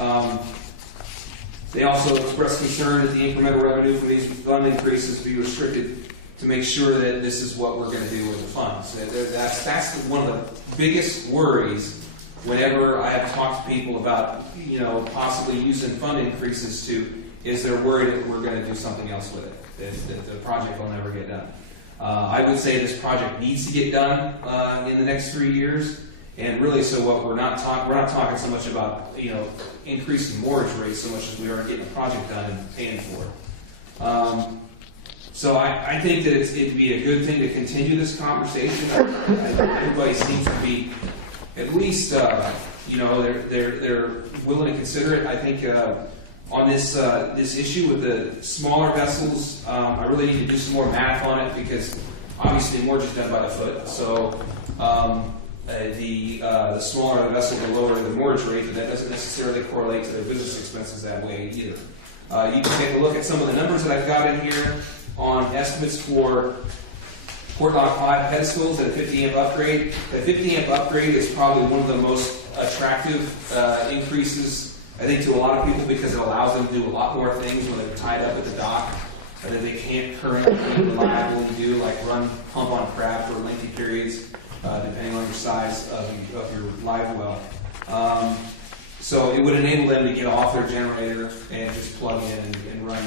They also expressed concern that the incremental revenue from these fund increases be restricted to make sure that this is what we're going to do with the funds. That's one of the biggest worries whenever I have talked to people about, possibly using fund increases is they're worried that we're going to do something else with it, that the project will never get done. I would say this project needs to get done in the next 3 years, and really, so what we're not talking so much about, increasing mortgage rates so much as we are getting a project done and paying for it. So I think that it'd be a good thing to continue this conversation. Everybody seems to be at least, they're willing to consider it. I think on this this issue with the smaller vessels. I really need to do some more math on it because obviously mooring is done by the foot. So the smaller the vessel, the lower the moorage rate, but that doesn't necessarily correlate to their business expenses that way either. You can take a look at some of the numbers that I've got in here on estimates for Port Dock 5 pedestals at a 50 amp upgrade. The 50 amp upgrade is probably one of the most attractive increases, I think, to a lot of people because it allows them to do a lot more things when they're tied up at the dock that they can't currently reliably do, like run pump on crab for lengthy periods, depending on your size of your live well. So it would enable them to get off their generator and just plug in and run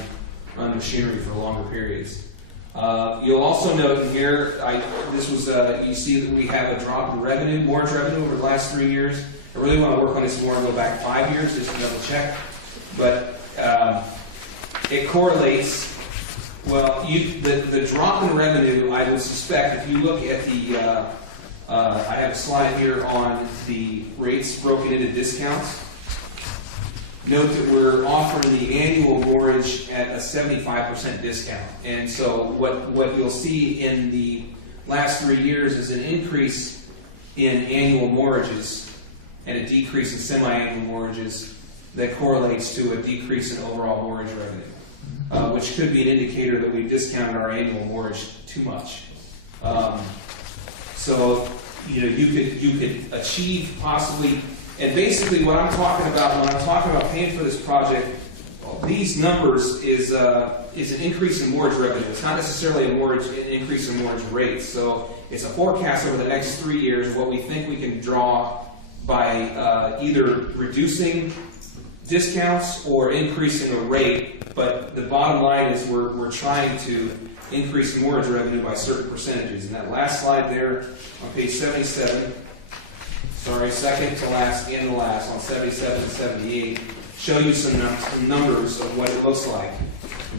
machinery for longer periods. You'll also note in here, you see that we have a drop in revenue, moorage revenue over the last 3 years. I really want to work on this more and go back 5 years just to double check. But it correlates, well, the drop in revenue, I would suspect, if you look at the, I have a slide here on the rates broken into discounts. Note that we're offering the annual moorage at a 75% discount. And so what you'll see in the last 3 years is an increase in annual moorages and a decrease in semi-annual moorages that correlates to a decrease in overall moorage revenue, which could be an indicator that we've discounted our annual moorage too much. So you could achieve possibly. And basically what I'm talking about when I'm talking about paying for this project, these numbers is an increase in moorage revenue. It's not necessarily an increase in moorage rates. So it's a forecast over the next 3 years of what we think we can draw by either reducing discounts or increasing a rate. But the bottom line is we're trying to increase moorage revenue by certain percentages. And that last slide there on page 77, sorry, second to last and the last on 77 and 78, show you some numbers of what it looks like.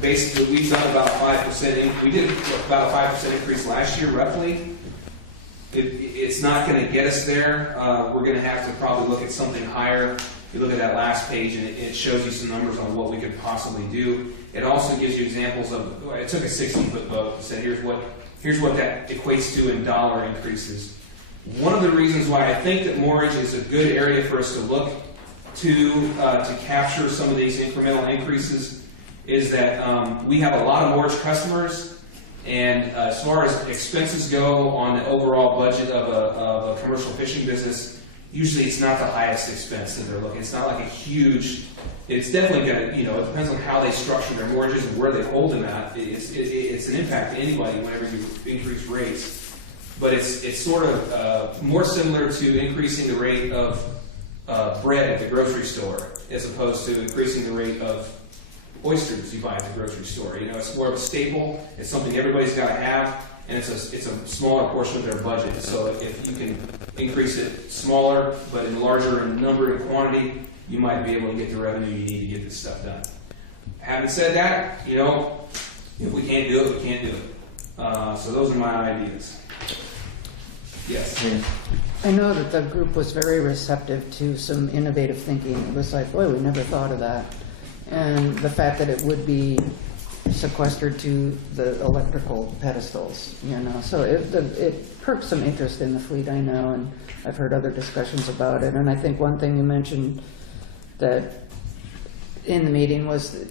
Basically, we've done about 5%. We did about a 5% increase last year, roughly. It's not going to get us there. We're going to have to probably look at something higher. If you look at that last page, and it shows you some numbers on what we could possibly do. It also gives you examples of. I took a 60-foot boat and said, here's what that equates to in dollar increases. One of the reasons why I think that moorage is a good area for us to look to capture some of these incremental increases is that we have a lot of moorage customers, and as far as expenses go on the overall budget of a commercial fishing business, usually it's not the highest expense that they're looking. It's not like a huge. It's definitely going to, it depends on how they structure their mortgages and where they hold them at. It's an impact to anybody whenever you increase rates. But it's sort of more similar to increasing the rate of bread at the grocery store as opposed to increasing the rate of oysters you buy at the grocery store. It's more of a staple. It's something everybody's got to have, and it's a smaller portion of their budget. So if you can increase it smaller, but in larger in number and quantity, you might be able to get the revenue you need to get this stuff done. Having said that, if we can't do it, we can't do it. So those are my ideas. Yes. I know that the group was very receptive to some innovative thinking. It was like, boy, we never thought of that. And the fact that it would be sequestered to the electrical pedestals, So it perked some interest in the fleet, I know, and I've heard other discussions about it. And I think one thing you mentioned that in the meeting was,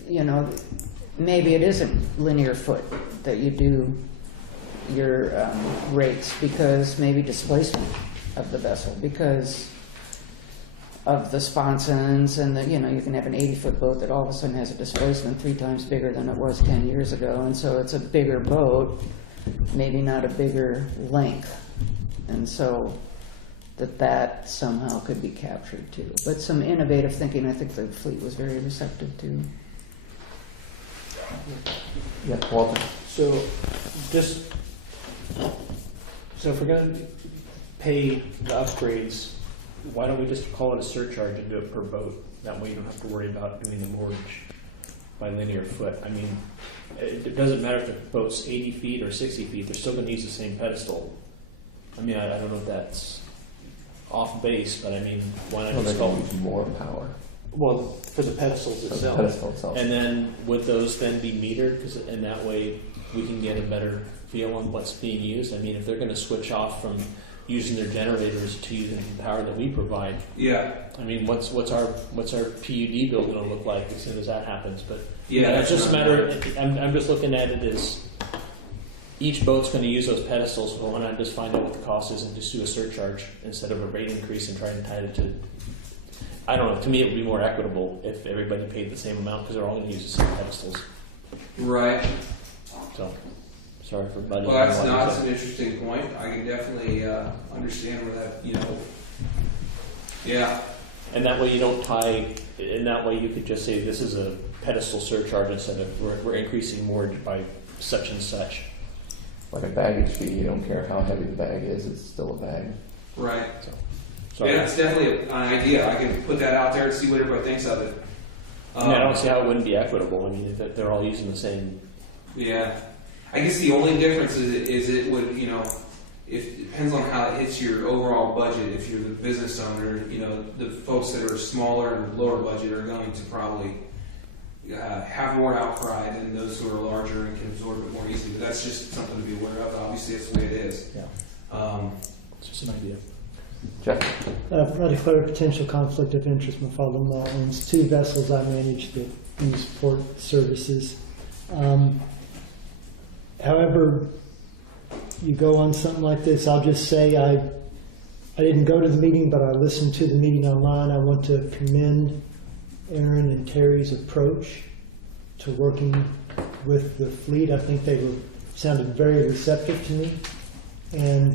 maybe it isn't linear foot that you do your rates, because maybe displacement of the vessel, because of the sponsons and you can have an 80-foot boat that all of a sudden has a displacement 3 times bigger than it was 10 years ago, and so it's a bigger boat, maybe not a bigger length, and so that somehow could be captured too. But some innovative thinking, I think the fleet was very receptive to. Yeah, Walter. So if we're going to pay the upgrades, why don't we just call it a surcharge and do it per boat? That way you don't have to worry about doing the moorage by linear foot. I mean, it doesn't matter if the boat's 80 feet or 60 feet, they're still going to use the same pedestal. I mean, I don't know if that's off base, but I mean, why not just call it more power? Well, for the pedestals For the itself. pedestal itself. And then would those then be metered? And that way we can get a better feel on what's being used. I mean, if they're going to switch off from using their generators to using the power that we provide, Yeah, I mean, what's our PUD bill going to look like as soon as that happens? But yeah. it's just a matter. I'm just looking at it as each boat's going to use those pedestals. But why not just find out what the cost is and just do a surcharge instead of a rate increase and try and tie it to. I don't know. To me, it would be more equitable if everybody paid the same amount because they're all going to use the same pedestals. Right. So, sorry for budgeting. Well, that's an interesting point. I can definitely understand where that, yeah. And that way you don't tie. And that way you could just say this is a pedestal surcharge instead of we're increasing more by such and such. Like a baggage fee, you don't care how heavy the bag is, it's still a bag. Right. Sorry. Yeah, it's definitely an idea. I can put that out there and see what everybody thinks of it. I mean, I don't see how it wouldn't be equitable. I mean, if they're all using the same. Yeah. I guess the only difference is it would, it depends on how it hits your overall budget. If you're the business owner, the folks that are smaller and lower budget are going to probably have more outcry than those who are larger and can absorb it more easily. But that's just something to be aware of. Obviously, that's the way it is. Yeah. It's just an idea. Jeff? I declare a potential conflict of interest. My father-in-law owns 2 vessels I manage that use port services. However, you go on something like this, I'll just say I didn't go to the meeting, but I listened to the meeting online. I want to commend Aaron and Terry's approach to working with the fleet. I think they sounded very receptive to me. And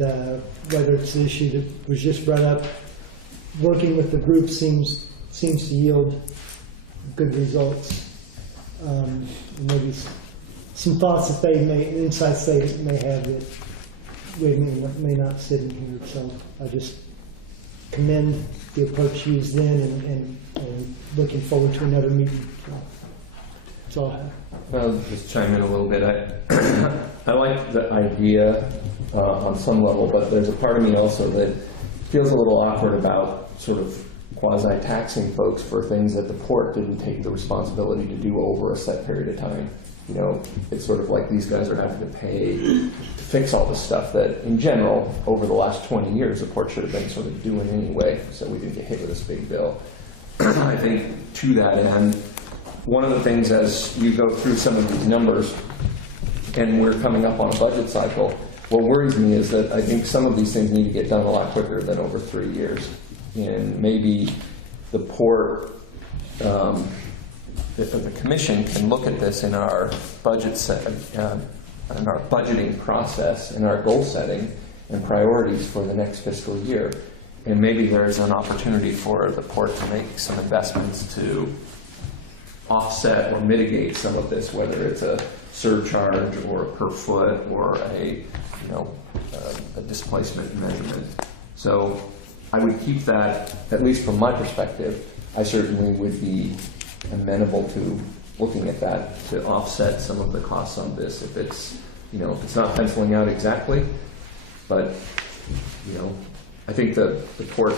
whether it's the issue that was just brought up, working with the group seems to yield good results. Maybe some thoughts that insights they may have that we may not sit in here. So I just commend the approach used then and looking forward to another meeting. So that's all I have. I'll just chime in a little bit. I like the idea on some level, but there's a part of me also that feels a little awkward about sort of quasi-taxing folks for things that the port didn't take the responsibility to do over a set period of time. It's sort of like these guys are having to pay to fix all this stuff that, in general, over the last 20 years, the port should have been sort of doing anyway, so we didn't get hit with this big bill. I think to that end, one of the things as you go through some of these numbers, and we're coming up on a budget cycle, what worries me is that I think some of these things need to get done a lot quicker than over 3 years. And maybe the port, the commission can look at this in our budget in our budgeting process, in our goal setting and priorities for the next fiscal year. And maybe there's an opportunity for the port to make some investments to offset or mitigate some of this, whether it's a surcharge or a per foot or a displacement measurement. So I would keep that, at least from my perspective. I certainly would be amenable to looking at that to offset some of the costs on this if it's not penciling out exactly, but I think the port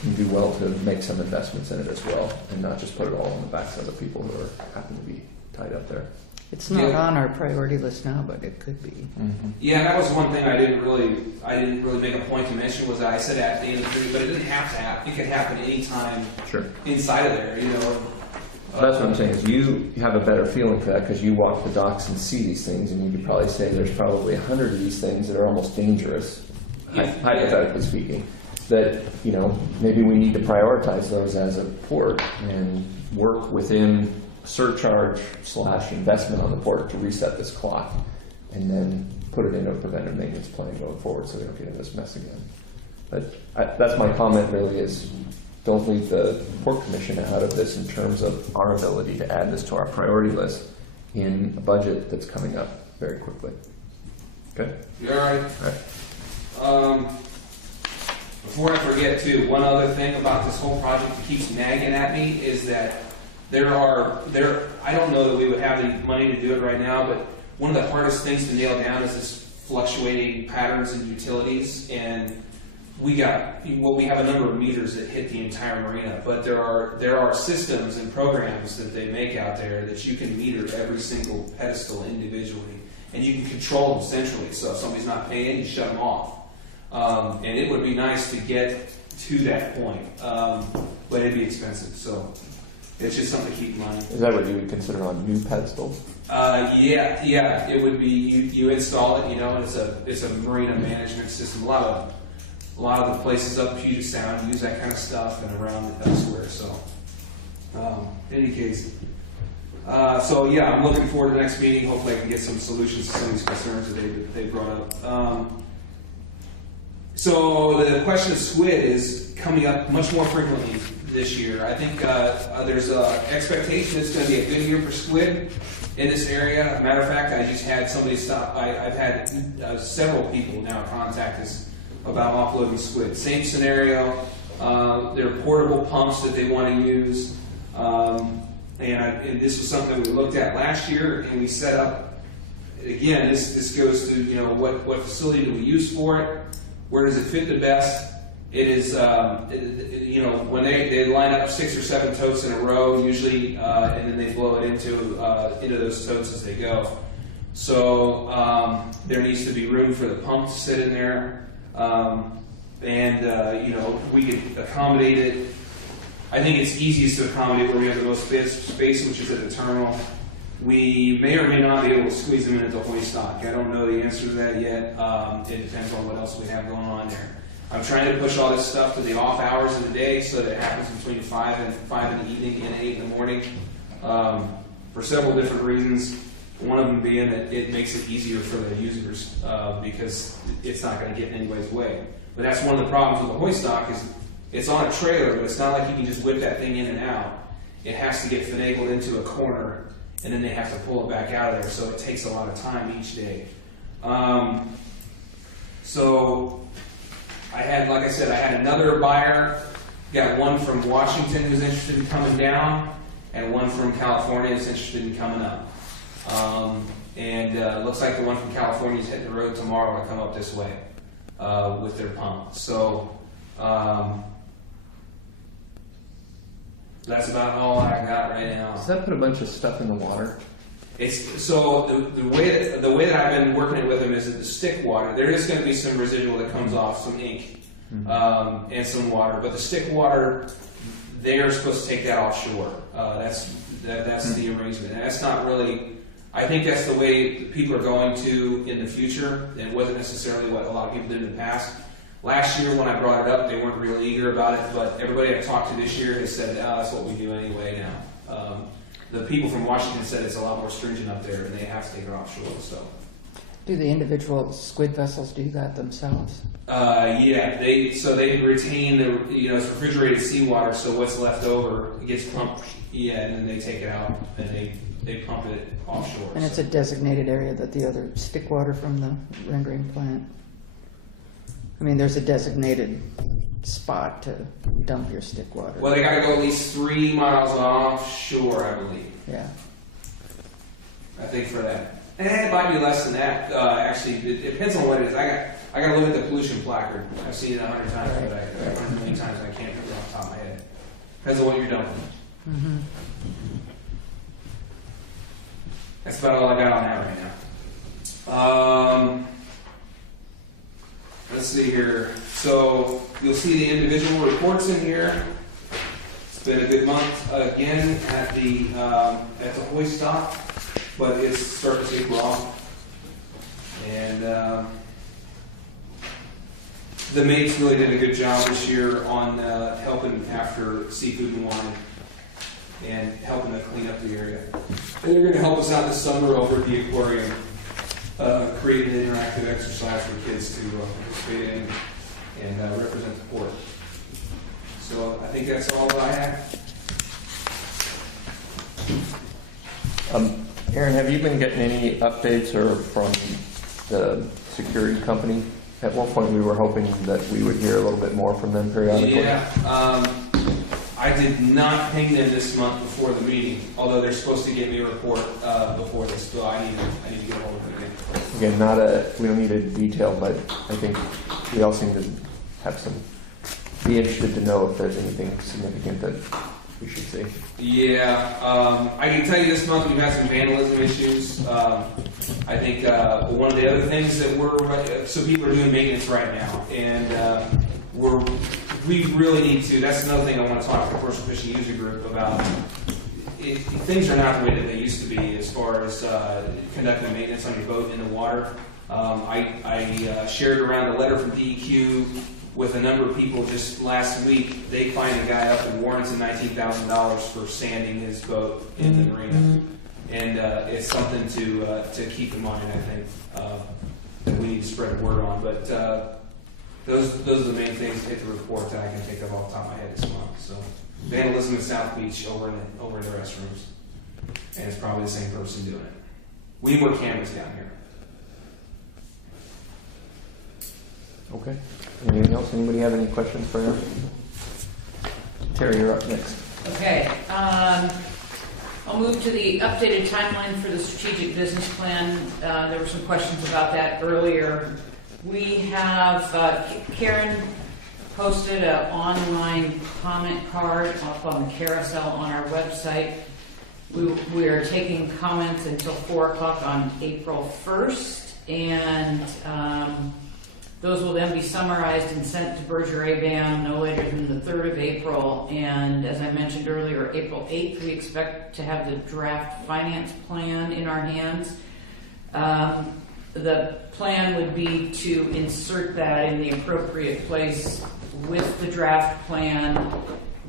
can do well to make some investments in it as well and not just put it all on the backs of the people who happen to be tied up there. It's not on our priority list now, but it could be. Mm-hmm. Yeah, that was one thing I didn't really make a point to mention was I said at the end of the 3, but it didn't have to happen. It could happen anytime Sure. inside of there, That's what I'm saying is you have a better feeling for that because you walk the docks and see these things, and you could probably say there's probably 100 of these things that are almost dangerous, hypothetically speaking, that maybe we need to prioritize those as a port and work within surcharge / investment on the port to reset this clock and then put it into a preventive maintenance plan going forward so we don't get into this mess again. But that's my comment really is don't leave the Port Commission out of this in terms of our ability to add this to our priority list in a budget that's coming up very quickly. Good? You all right? All right. Before I forget too, one other thing about this whole project that keeps nagging at me is that I don't know that we would have the money to do it right now, but one of the hardest things to nail down is this fluctuating patterns in utilities. And we have a number of meters that hit the entire marina, but there are systems and programs that they make out there that you can meter every single pedestal individually, and you can control them centrally. So if somebody's not paying, you shut them off. And it would be nice to get to that point, but it'd be expensive. So it's just something to keep in mind. Is that what you would consider on new pedestals? Yeah, it would be. You install it, and it's a marina management system. A lot of the places up Puget Sound use that kind of stuff, and around elsewhere. So, in any case, so yeah, I'm looking forward to the next meeting. Hopefully, I can get some solutions to some of these concerns that they brought up. So the question of squid is coming up much more frequently this year. I think there's an expectation it's going to be a good year for squid in this area. Matter of fact, I just had somebody stop. I've had several people now contact us about offloading squid. Same scenario. There are portable pumps that they want to use. And this was something we looked at last year, and we set up. Again, this goes to what facility do we use for it? Where does it fit the best? It is when they line up 6 or 7 totes in a row usually, and then they blow it into those totes as they go. So there needs to be room for the pump to sit in there, we could accommodate it. I think it's easiest to accommodate where we have the most space, which is at the terminal. We may or may not be able to squeeze them into the hoist dock. I don't know the answer to that yet. It depends on what else we have going on there. I'm trying to push all this stuff to the off hours of the day so that it happens between 5 in the evening and 8 in the morning for several different reasons. One of them being that it makes it easier for the users because it's not going to get in anybody's way. But that's one of the problems with the hoist dock is it's on a trailer, but it's not like you can just whip that thing in and out. It has to get finagled into a corner, and then they have to pull it back out of there, so it takes a lot of time each day. So I had, like I said, I had another buyer, got one from Washington who's interested in coming down, and one from California who's interested in coming up. It looks like the one from California is hitting the road tomorrow to come up this way with their pump. So that's about all I got right now. Does that put a bunch of stuff in the water? It's so the way that I've been working it with them is that the stick water, there is going to be some residual that comes off, some ink, and some water. But the stick water, they are supposed to take that offshore. That's the arrangement. And that's not really. I think that's the way people are going to in the future. It wasn't necessarily what a lot of people did in the past. Last year when I brought it up, they weren't real eager about it. But everybody I talked to this year has said, that's what we do anyway now. The people from Washington said it's a lot more stringent up there, and they have to take it offshore. So, Do the individual squid vessels do that themselves? yeah, they retain it's refrigerated seawater, so what's left over gets pumped, and then they take it out and they pump it offshore. And it's a designated area that the other stick water from the rendering plant. I mean, there's a designated spot to dump your stick water. Well, they got to go at least 3 miles offshore, I believe. Yeah. I think for that. It might be less than that. Actually, it depends on what it is. I got to look at the pollution placard. I've seen it 100 times, but I've run it many times. I can't remember off the top of my head. Depends on what you're dumping. Mm-hmm. That's about all I got on that right now. Let's see here. So you'll see the individual reports in here. It's been a good month again at the hoist dock, but it's starting to take off. And the mates really did a good job this year on helping after Seafood and Wine and helping to clean up the area. And they're going to help us out this summer over at the aquarium, creating an interactive exercise for kids to participate in and represent the port. So I think that's all that I have. Aaron, have you been getting any updates from the security company? At one point we were hoping that we would hear a little bit more from them periodically. Yeah, I did not ping them this month before the meeting, although they're supposed to give me a report before this, so I need to get a hold of them again. Again, we don't need a detail, but I think we all seem to be interested to know if there's anything significant that we should see. Yeah, I can tell you this month we've had some vandalism issues. I think one of the other things that so people are doing maintenance right now, and we really need to. That's another thing I want to talk to the Commercial Fishing User Group about. Things are not the way that they used to be as far as conducting maintenance on your boat in the water. I shared around a letter from DEQ with a number of people just last week. They fined a guy up in Warrenton $19,000 for sanding his boat in the marina, and it's something to keep in mind. I think that we need to spread the word on. But those are the main things to report that I can think of off the top of my head this month. So vandalism in South Beach over in the restrooms, and it's probably the same person doing it. We need more cameras down here. Okay. Anything else? Anybody have any questions for Aaron? Terry, you're up next. Okay, I'll move to the updated timeline for the strategic business plan. There were some questions about that earlier. We have, Karen posted an online comment card up on the carousel on our website. We are taking comments until 4 o'clock on April 1st, and those will then be summarized and sent to Berger ABAM no later than the 3rd of April. And as I mentioned earlier, April 8th, we expect to have the draft finance plan in our hands. The plan would be to insert that in the appropriate place with the draft plan,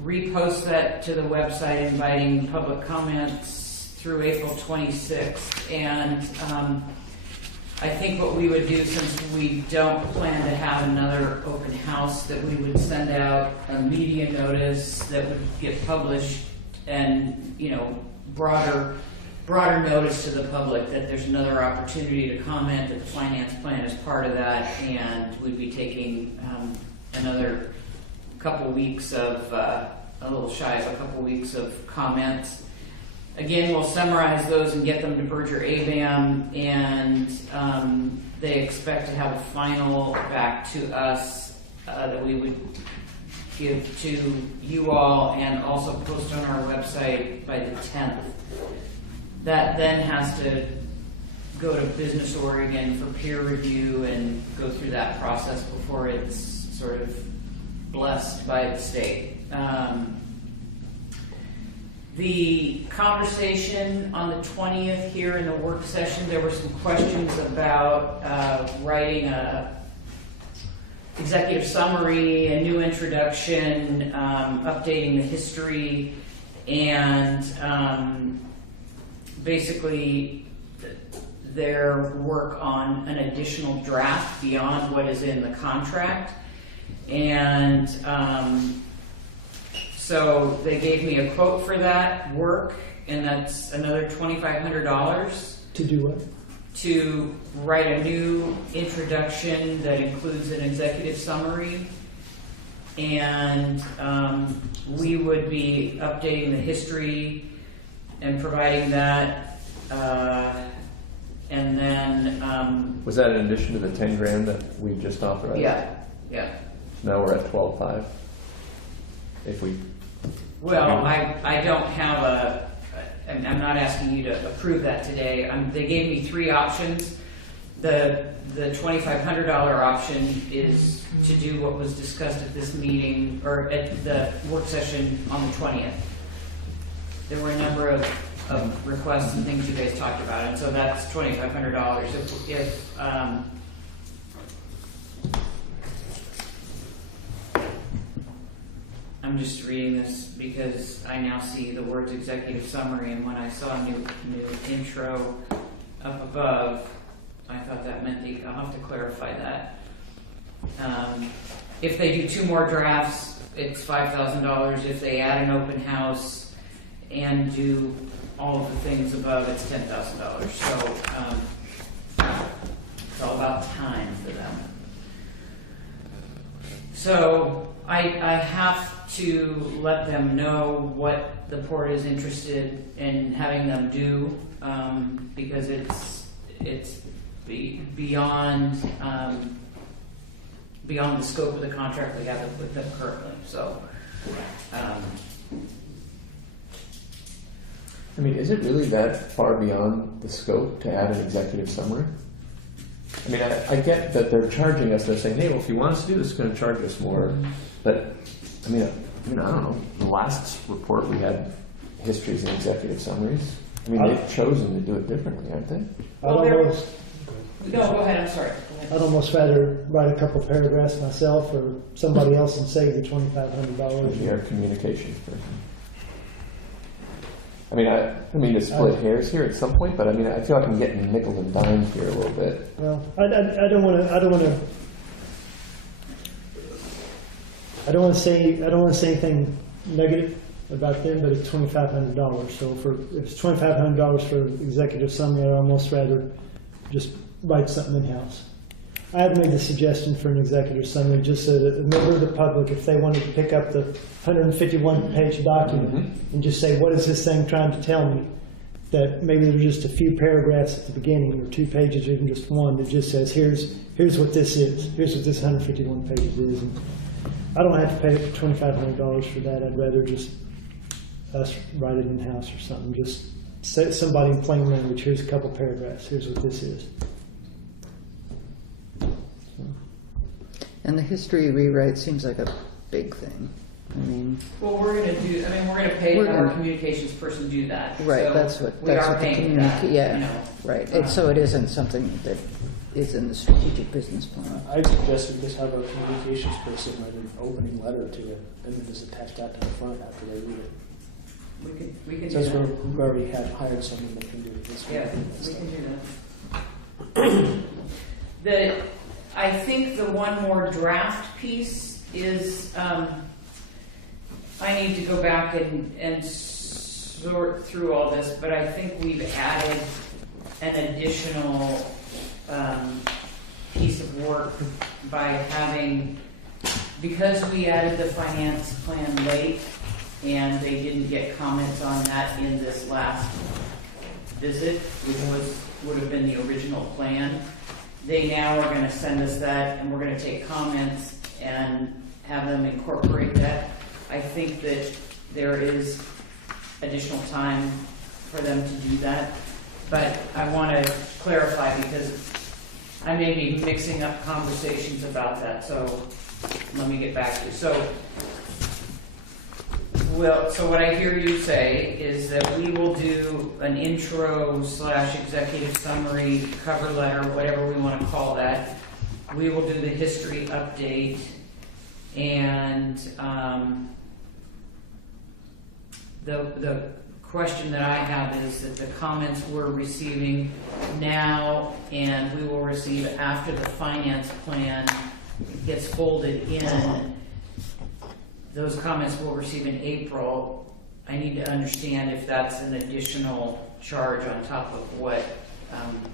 repost that to the website, inviting public comments through April 26th. And I think what we would do, since we don't plan to have another open house, that we would send out a media notice that would get published, and broader notice to the public that there's another opportunity to comment, that the finance plan is part of that, and we'd be taking another couple weeks of a little shy of a couple weeks of comments. Again, we'll summarize those and get them to Berger ABAM, and they expect to have a final back to us that we would give to you all and also post on our website by the 10th. That then has to go to Business Oregon for peer review and go through that process before it's sort of blessed by the state. The conversation on the 20th here in the work session, there were some questions about writing a executive summary, a new introduction, updating the history, and basically their work on an additional draft beyond what is in the contract. And so they gave me a quote for that work, and that's another $2,500. To do what? To write a new introduction that includes an executive summary, and we would be updating the history and providing that, and then Was that in addition to the 10 grand that we just authorized? yeah. Now we're at 12.5. If we. Well, I don't have I'm not asking you to approve that today. They gave me 3 options. The $2,500 option is to do what was discussed at this meeting, or at the work session on the 20th. There were a number of requests and things you guys talked about, and so that's $2,500. If I'm just reading this because I now see the words executive summary, and when I saw new intro up above, I thought that meant I'll have to clarify that. If they do 2 more drafts, it's $5,000. If they add an open house and do all of the things above, it's $10,000. So it's all about time for them. So I have to let them know what the port is interested in having them do, because it's beyond beyond the scope of the contract we have with them currently, so. I mean, is it really that far beyond the scope to add an executive summary? I mean, I get that they're charging us, they're saying, hey, well, if you want us to do this, it's going to charge us more. But, I mean, I don't know. The last report we had histories and executive summaries. I mean, they've chosen to do it differently, aren't they? Well, No, go ahead, I'm sorry. Go ahead. I'd almost rather write a couple paragraphs myself or somebody else and save the $2,500. Maybe our communications person. I mean, to split hairs here at some point, but I mean, I feel like I'm getting nickel and dimed here a little bit. Well, I don't want to say anything negative about them, but it's $2,500. So if it's $2,500 for executive summary, I'd almost rather just write something in-house. I had made the suggestion for an executive summary just so that a member of the public, if they wanted to pick up the 151-page document and just say, what is this thing trying to tell me? That maybe there's just a few paragraphs at the beginning or 2 pages or even just one that just says, here's what this is. Here's what this 151 pages is. And I don't have to pay $2,500 for that. I'd rather just us write it in-house or something. Just say somebody in plain language, here's a couple paragraphs. Here's what this is. And the history rewrite seems like a big thing. I mean, Well, we're gonna pay We're our gonna- communications person to do that. right, So that's what we are the paying that, you yeah, know. right. So it isn't something that is in the strategic business plan. I suggest we just have our communications person write an opening letter to it, and then just attach that to the front after they read it. We can do Since that. we already have hired someone that can do this. Yeah, we can do that. I think the one more draft piece is, I need to go back and sort through all this, but I think we've added an additional piece of work by having, because we added the finance plan late and they didn't get comments on that in this last visit, which would have been the original plan. They now are going to send us that, and we're going to take comments and have them incorporate that. I think that there is additional time for them to do that, but I want to clarify because I may be mixing up conversations about that, so let me get back to you. So what I hear you say is that we will do an intro / executive summary, cover letter, whatever we want to call that. We will do the history update, and the question that I have is that the comments we're receiving now and we will receive after the finance plan gets folded in. Those comments we'll receive in April. I need to understand if that's an additional charge on top of what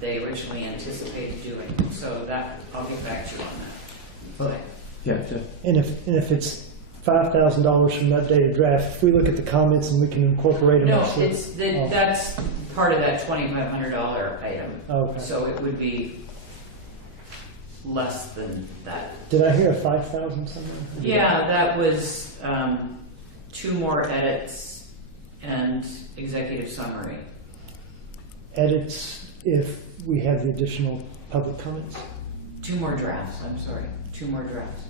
they originally anticipated doing. So that, I'll get back to you on that. Okay. Yeah, Jeff. And if it's $5,000 from the updated draft, if we look at the comments and we can incorporate them. No, Oh. that's part of that $2,500 item. Okay. So it would be less than that. Did I hear a 5,000 somewhere? Yeah, that was 2 more edits and executive summary. Edits if we have the additional public comments? 2 more drafts, I'm sorry, 2 more drafts.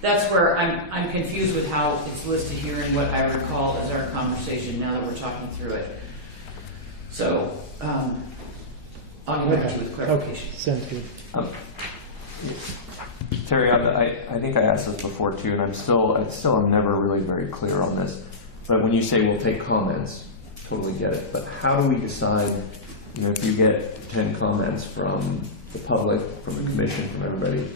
That's where I'm confused with how it's listed here and what I recall as our conversation now that we're talking through it. So, I'll get back to you with clarification. Okay, sounds good. Terry, I think I asked this before too, and I'm still am never really very clear on this. But when you say we'll take comments, totally get it. But how do we decide, if you get 10 comments from the public, from the commission, from everybody,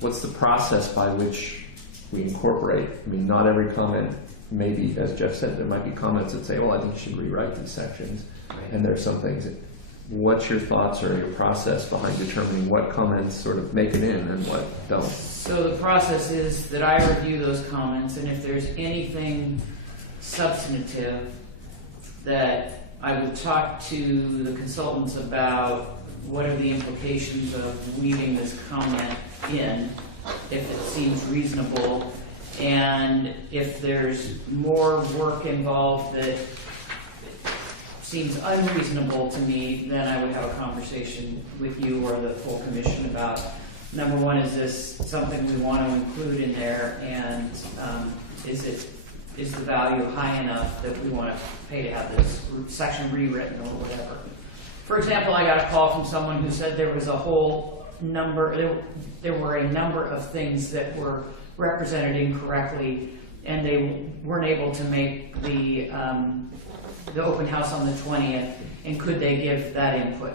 what's the process by which we incorporate? I mean, not every comment, maybe, as Jeff said, there might be comments that say, well, I think you should rewrite these sections. Right. And there's some things that, what's your thoughts or your process behind determining what comments sort of make it in and what don't? So the process is that I review those comments, and if there's anything substantive that I would talk to the consultants about what are the implications of weaving this comment in, if it seems reasonable. And if there's more work involved that seems unreasonable to me, then I would have a conversation with you or the full commission about, number one, is this something we want to include in there? And is the value high enough that we want to pay to have this section rewritten or whatever? For example, I got a call from someone who said there was a whole number, there were a number of things that were represented incorrectly, and they weren't able to make the open house on the 20th, and could they give that input?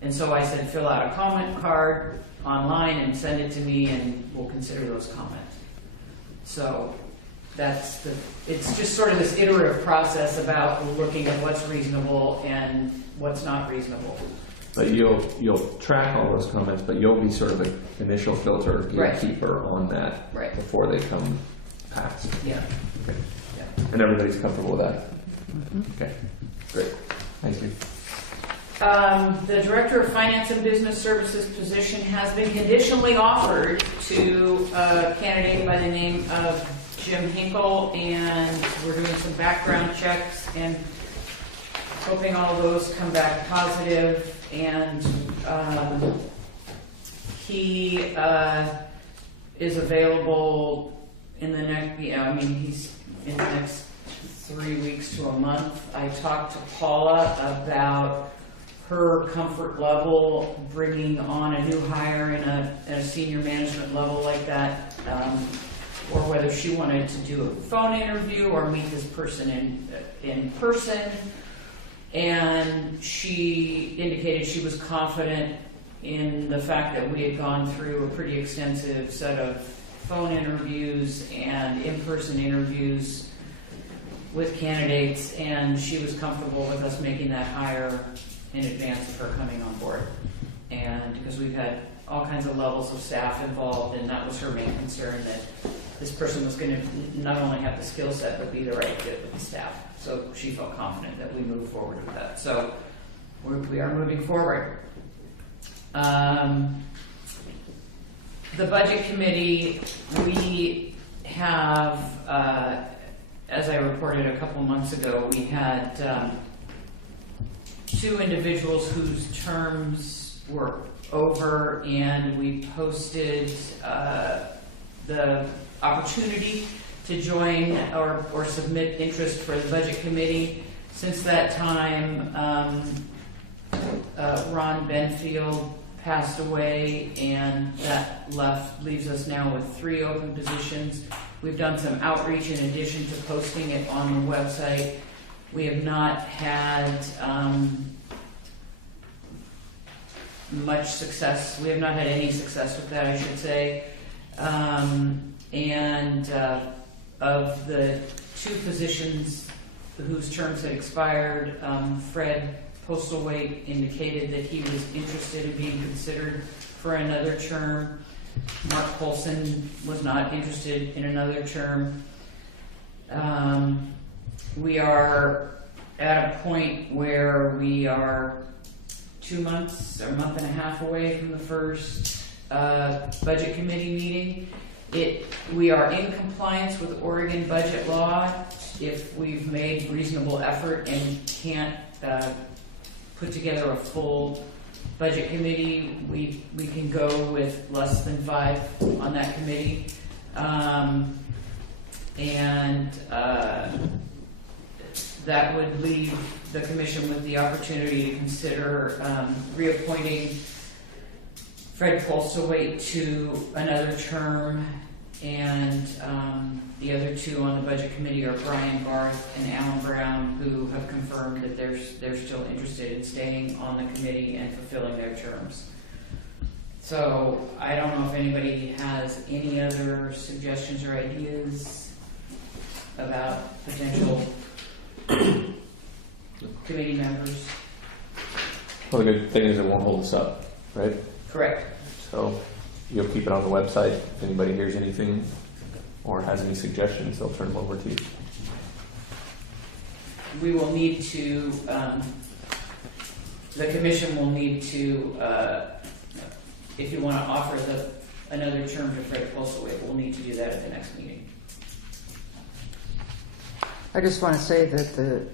And so I said, fill out a comment card online and send it to me, and we'll consider those comments. So it's just sort of this iterative process about looking at what's reasonable and what's not reasonable. But you'll track all those comments, but you'll be sort of the initial filter, gatekeeper on that before they come past. Yeah. Okay. Yeah. And everybody's comfortable with that? Okay, great. Thank you. The Director of Finance and Business Services position has been conditionally offered to a candidate by the name of Jim Hinkle, and we're doing some background checks and hoping all of those come back positive. And he is available in the next, he's in the next 3 weeks to a month. I talked to Paula about her comfort level bringing on a new hire in a senior management level like that, or whether she wanted to do a phone interview or meet this person in person. And she indicated she was confident in the fact that we had gone through a pretty extensive set of phone interviews and in-person interviews with candidates, and she was comfortable with us making that hire in advance of her coming on board. And because we've had all kinds of levels of staff involved, and that was her main concern, that this person was going to not only have the skill set, but be the right fit with the staff. So she felt confident that we move forward with that. So we are moving forward. The Budget Committee, we have, as I reported a couple months ago, we had 2 individuals whose terms were over, and we posted the opportunity to join or submit interest for the Budget Committee. Since that time, Ron Benfield passed away, and that leaves us now with 3 open positions. We've done some outreach in addition to posting it on the website. We have not had much success. We have not had any success with that, I should say. Of the 2 positions whose terms had expired, Fred Postlethwaite indicated that he was interested in being considered for another term. Mark Colson was not interested in another term. We are at a point where we are 2 months or a month and a half away from the first Budget Committee meeting. We are in compliance with Oregon budget law. If we've made reasonable effort and can't put together a full Budget Committee, we can go with less than 5 on that committee. That would leave the Commission with the opportunity to consider reappointing Fred Postlethwaite to another term, and the other 2 on the Budget Committee are Brian Barth and Alan Brown, who have confirmed that they're still interested in staying on the committee and fulfilling their terms. So I don't know if anybody has any other suggestions or ideas about potential committee members. Well, the good thing is it won't hold us up, right? Correct. So you'll keep it on the website. If anybody hears anything or has any suggestions, they'll turn them over to you. We will need to, the Commission will need to, if you want to offer another term to Fred Postlethwaite. We'll need to do that at the next meeting. I just want to say that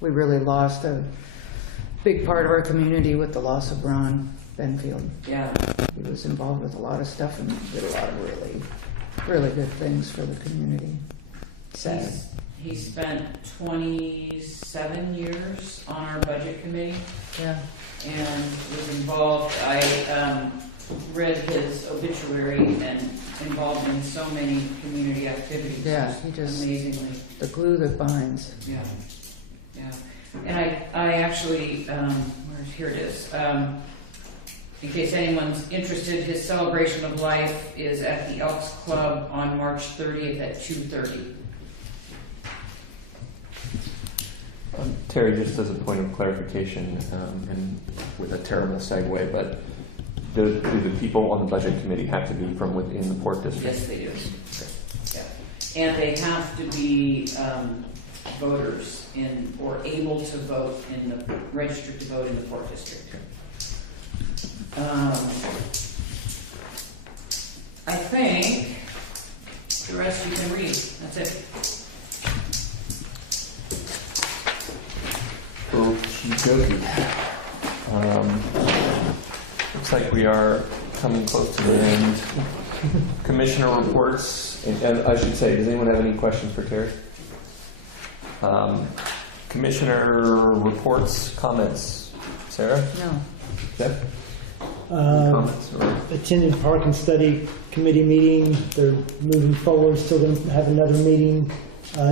we really lost a big part of our community with the loss of Ron Benfield. Yeah. He was involved with a lot of stuff and did a lot of really, really good things for the community. Sad. He spent 27 years on our budget committee Yeah. and was involved. I read his obituary and involved in so many community activities. Yeah, he just- amazingly. The glue that binds. Yeah, yeah. And I actually, here it is. In case anyone's interested, his celebration of life is at the Elks Club on March 30th at 2:30. Terry, just as a point of clarification, and with a terrible segue, but do the people on the budget committee have to be from within the Port District? Yes, they do. Yeah. And they have to be voters in, or able to vote in the, registered to vote in the Port District. I think the rest you can read. That's it. Okey-dokey. Looks like we are coming close to the end. Commissioner reports, and I should say, does anyone have any questions for Terry? Commissioner reports, comments. Sarah? No. Jeff? Any comments? Or? Attended Park and Study Committee meeting. They're moving forward, still going to have another meeting.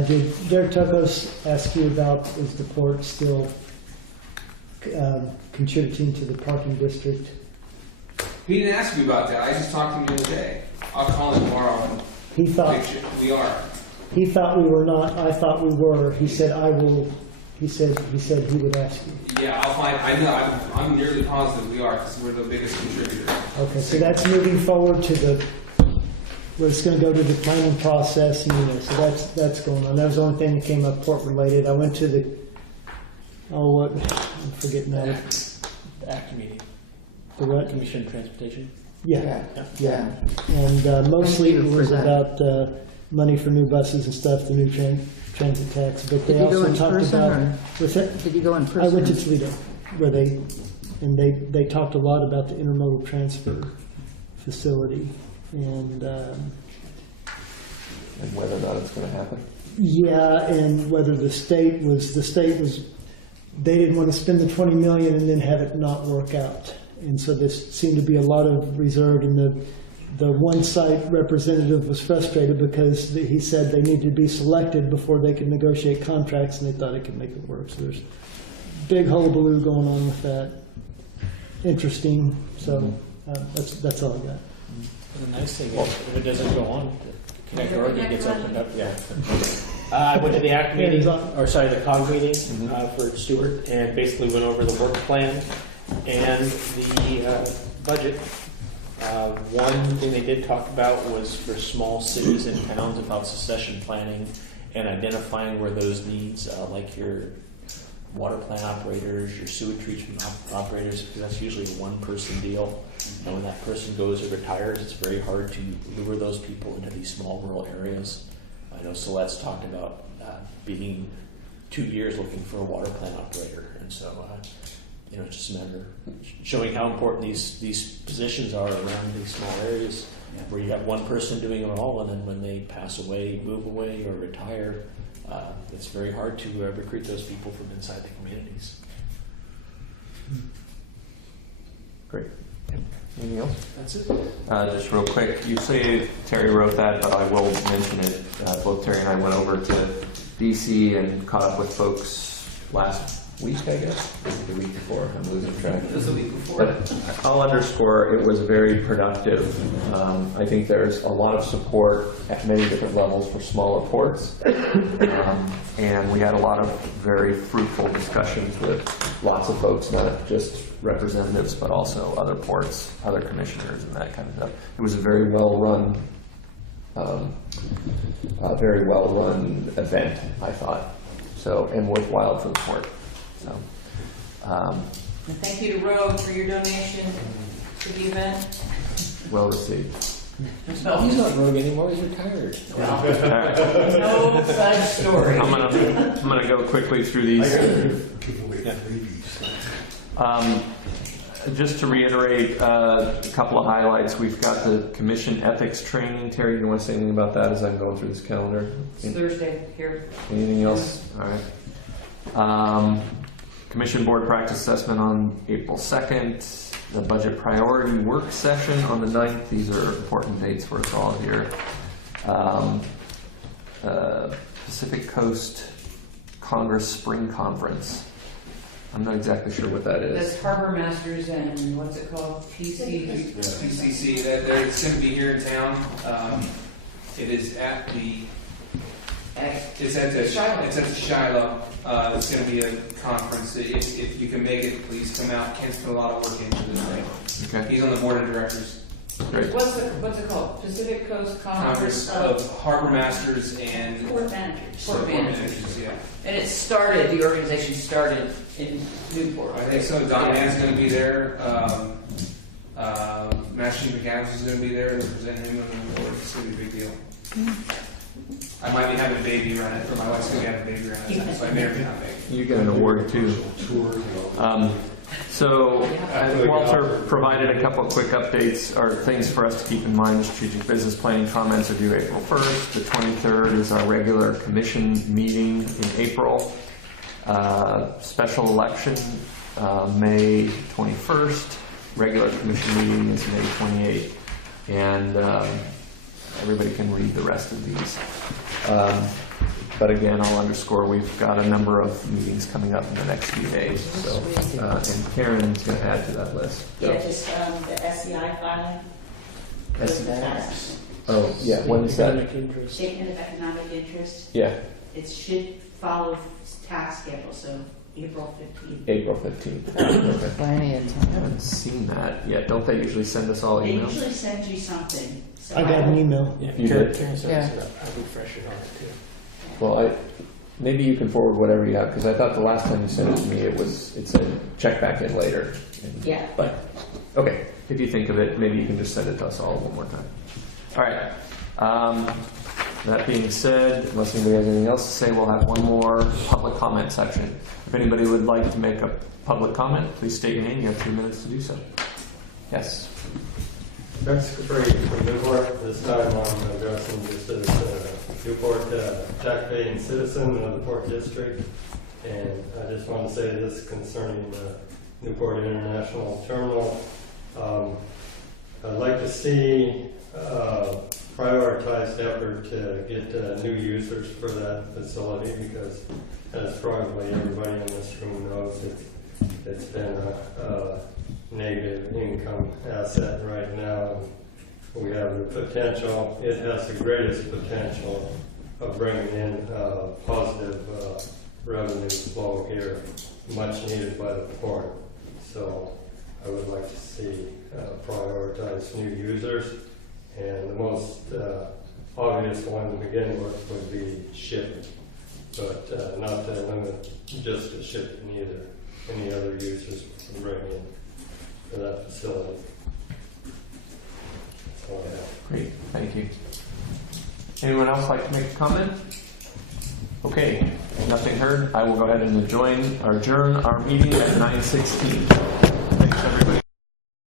Did Derek Tokos ask you about, is the port still contributing to the parking district? He didn't ask me about that. I just talked to him the other day. I'll call him tomorrow and He thought, make sure we are. he thought we were not, I thought we were. He said, I will, he said he would ask you. Yeah, I'll find. I know. I'm nearly positive we are because we're the biggest contributor. Okay, so that's moving forward to the, where it's gonna go to the planning process, and, so that's going on. That was the only thing that came up port related. I went to the, what, I'm forgetting that. The ACT meeting, The what? Commission on Transportation. Yeah, Yeah. and mostly Thank it you for was that. about money for new buses and stuff, the new transit tax, but Did they you go also in talked person about. or What's that? did you go in person? I went to Toledo, where they talked a lot about the intermodal transfer facility, and And whether or not it's going to happen? yeah, and whether the state was, they didn't want to spend the 20 million and then have it not work out. And so there seemed to be a lot of reserve, and the one site representative was frustrated because he said they needed to be selected before they could negotiate contracts, and they thought it could make it work. So there's big hullabaloo going on with that. Interesting. So that's all I got. The nice thing is, if it doesn't go on, Connect Oregon gets opened up. Yeah. I went to the ACT meeting, or sorry, the COG meeting for Stewart, and basically went over the work plan and the budget. One thing they did talk about was for small cities and towns about succession planning and identifying where those needs, like your water plant operators, your sewage treatment operators, because that's usually a one-person deal. And when that person goes or retires, it's very hard to lure those people into these small rural areas. I know Colette's talked about being 2 years looking for a water plant operator, and so it's just a matter of showing how important these positions are around these small areas where you have one person doing it all, and then when they pass away, move away, or retire, it's very hard to recruit those people from inside the communities. Great. Anything else? That's it. Just real quick, you say Terry wrote that, but I will mention it. Both Terry and I went over to DC and caught up with folks last week, I guess, the week before. I'm losing track. It was the week before. But I'll underscore, it was very productive. I think there's a lot of support at many different levels for smaller ports. And we had a lot of very fruitful discussions with lots of folks, not just representatives, but also other ports, other commissioners, and that kind of stuff. It was a very well-run event, I thought. So, and worthwhile for the port. So, And thank you to Rogue for your donation to the event. well received. He's not rogue anymore. He's retired. All right. No such story. I'm gonna go quickly through these. Just to reiterate a couple of highlights, we've got the commission ethics training. Terry, you want to say anything about that as I'm going through this calendar? It's Thursday here. Anything else? All right. Commission board practice assessment on April 2nd. The budget priority work session on the 9th. These are important dates for us all here. Pacific Coast Congress Spring Conference. I'm not exactly sure what that is. That's Harbor Masters and what's it called? PCC, it's going to be here in town. It is at the It's at the Shiloh. It's going to be a conference. If you can make it, please come out. Ken's put a lot of work into this thing. Okay, He's on the board of directors. great. What's it called? Pacific Coast Congress of Harbor Masters and Port managers. Port managers. Yeah. And the organization started in Newport. I think so. Don Mann's going to be there. Master Chief McAdams is going to be there. They're presenting him on the board. It's going to be a big deal. I might be having a baby around it, or my wife's going to be having a baby around it, so I may or may not make it. You get an award too. So Walter provided a couple of quick updates or things for us to keep in mind. Strategic business planning comments are due April 1st. The 23rd is our regular commission meeting in April. Special election, May 21st. Regular commission meeting is May 28th. And everybody can read the rest of these. But again, I'll underscore we've got a number of meetings coming up in the next few days. So, and Karen's going to add to that list. So. Yeah, just the SEI filing. Oh, yeah. When is that? Economic interest. Statement of economic interest. Yeah, It should follow tax schedule, so April 15th. April 15th. Okay. Plenty of I time. haven't seen that yet. Don't they usually send us all They emails? usually send you something. So I got an email. Yeah, You Karen, did? Karen sent Yeah. us it up. I'll refresh it on it too. Well, maybe you can forward whatever you have because I thought the last time you sent it to me, it said check back in later. Yeah. But okay, if you think of it, maybe you can just send it to us all one more time. All right. That being said, unless anybody has anything else to say, we'll have one more public comment section. If anybody would like to make a public comment, please state your name. You have 2 minutes to do so. Yes. Rex Capri from Newport. This time I'm addressing just as a Newport tax-paying citizen of the Port District. And I just want to say this concerning Newport International Terminal. I'd like to see prioritized effort to get new users for that facility because, as probably everybody in this room knows, it's been a negative income asset right now. We have the potential, it has the greatest potential of bringing in positive revenue flow here, much needed by the port. So I would like to see prioritize new users. And the most obvious one to begin with would be shipping, but not to limit just to shipping either. Any other users to bring in for that facility. That's all I have. Great. Thank you. Anyone else like to make a comment? Okay. Nothing heard. I will go ahead and adjourn our meeting at 9:16.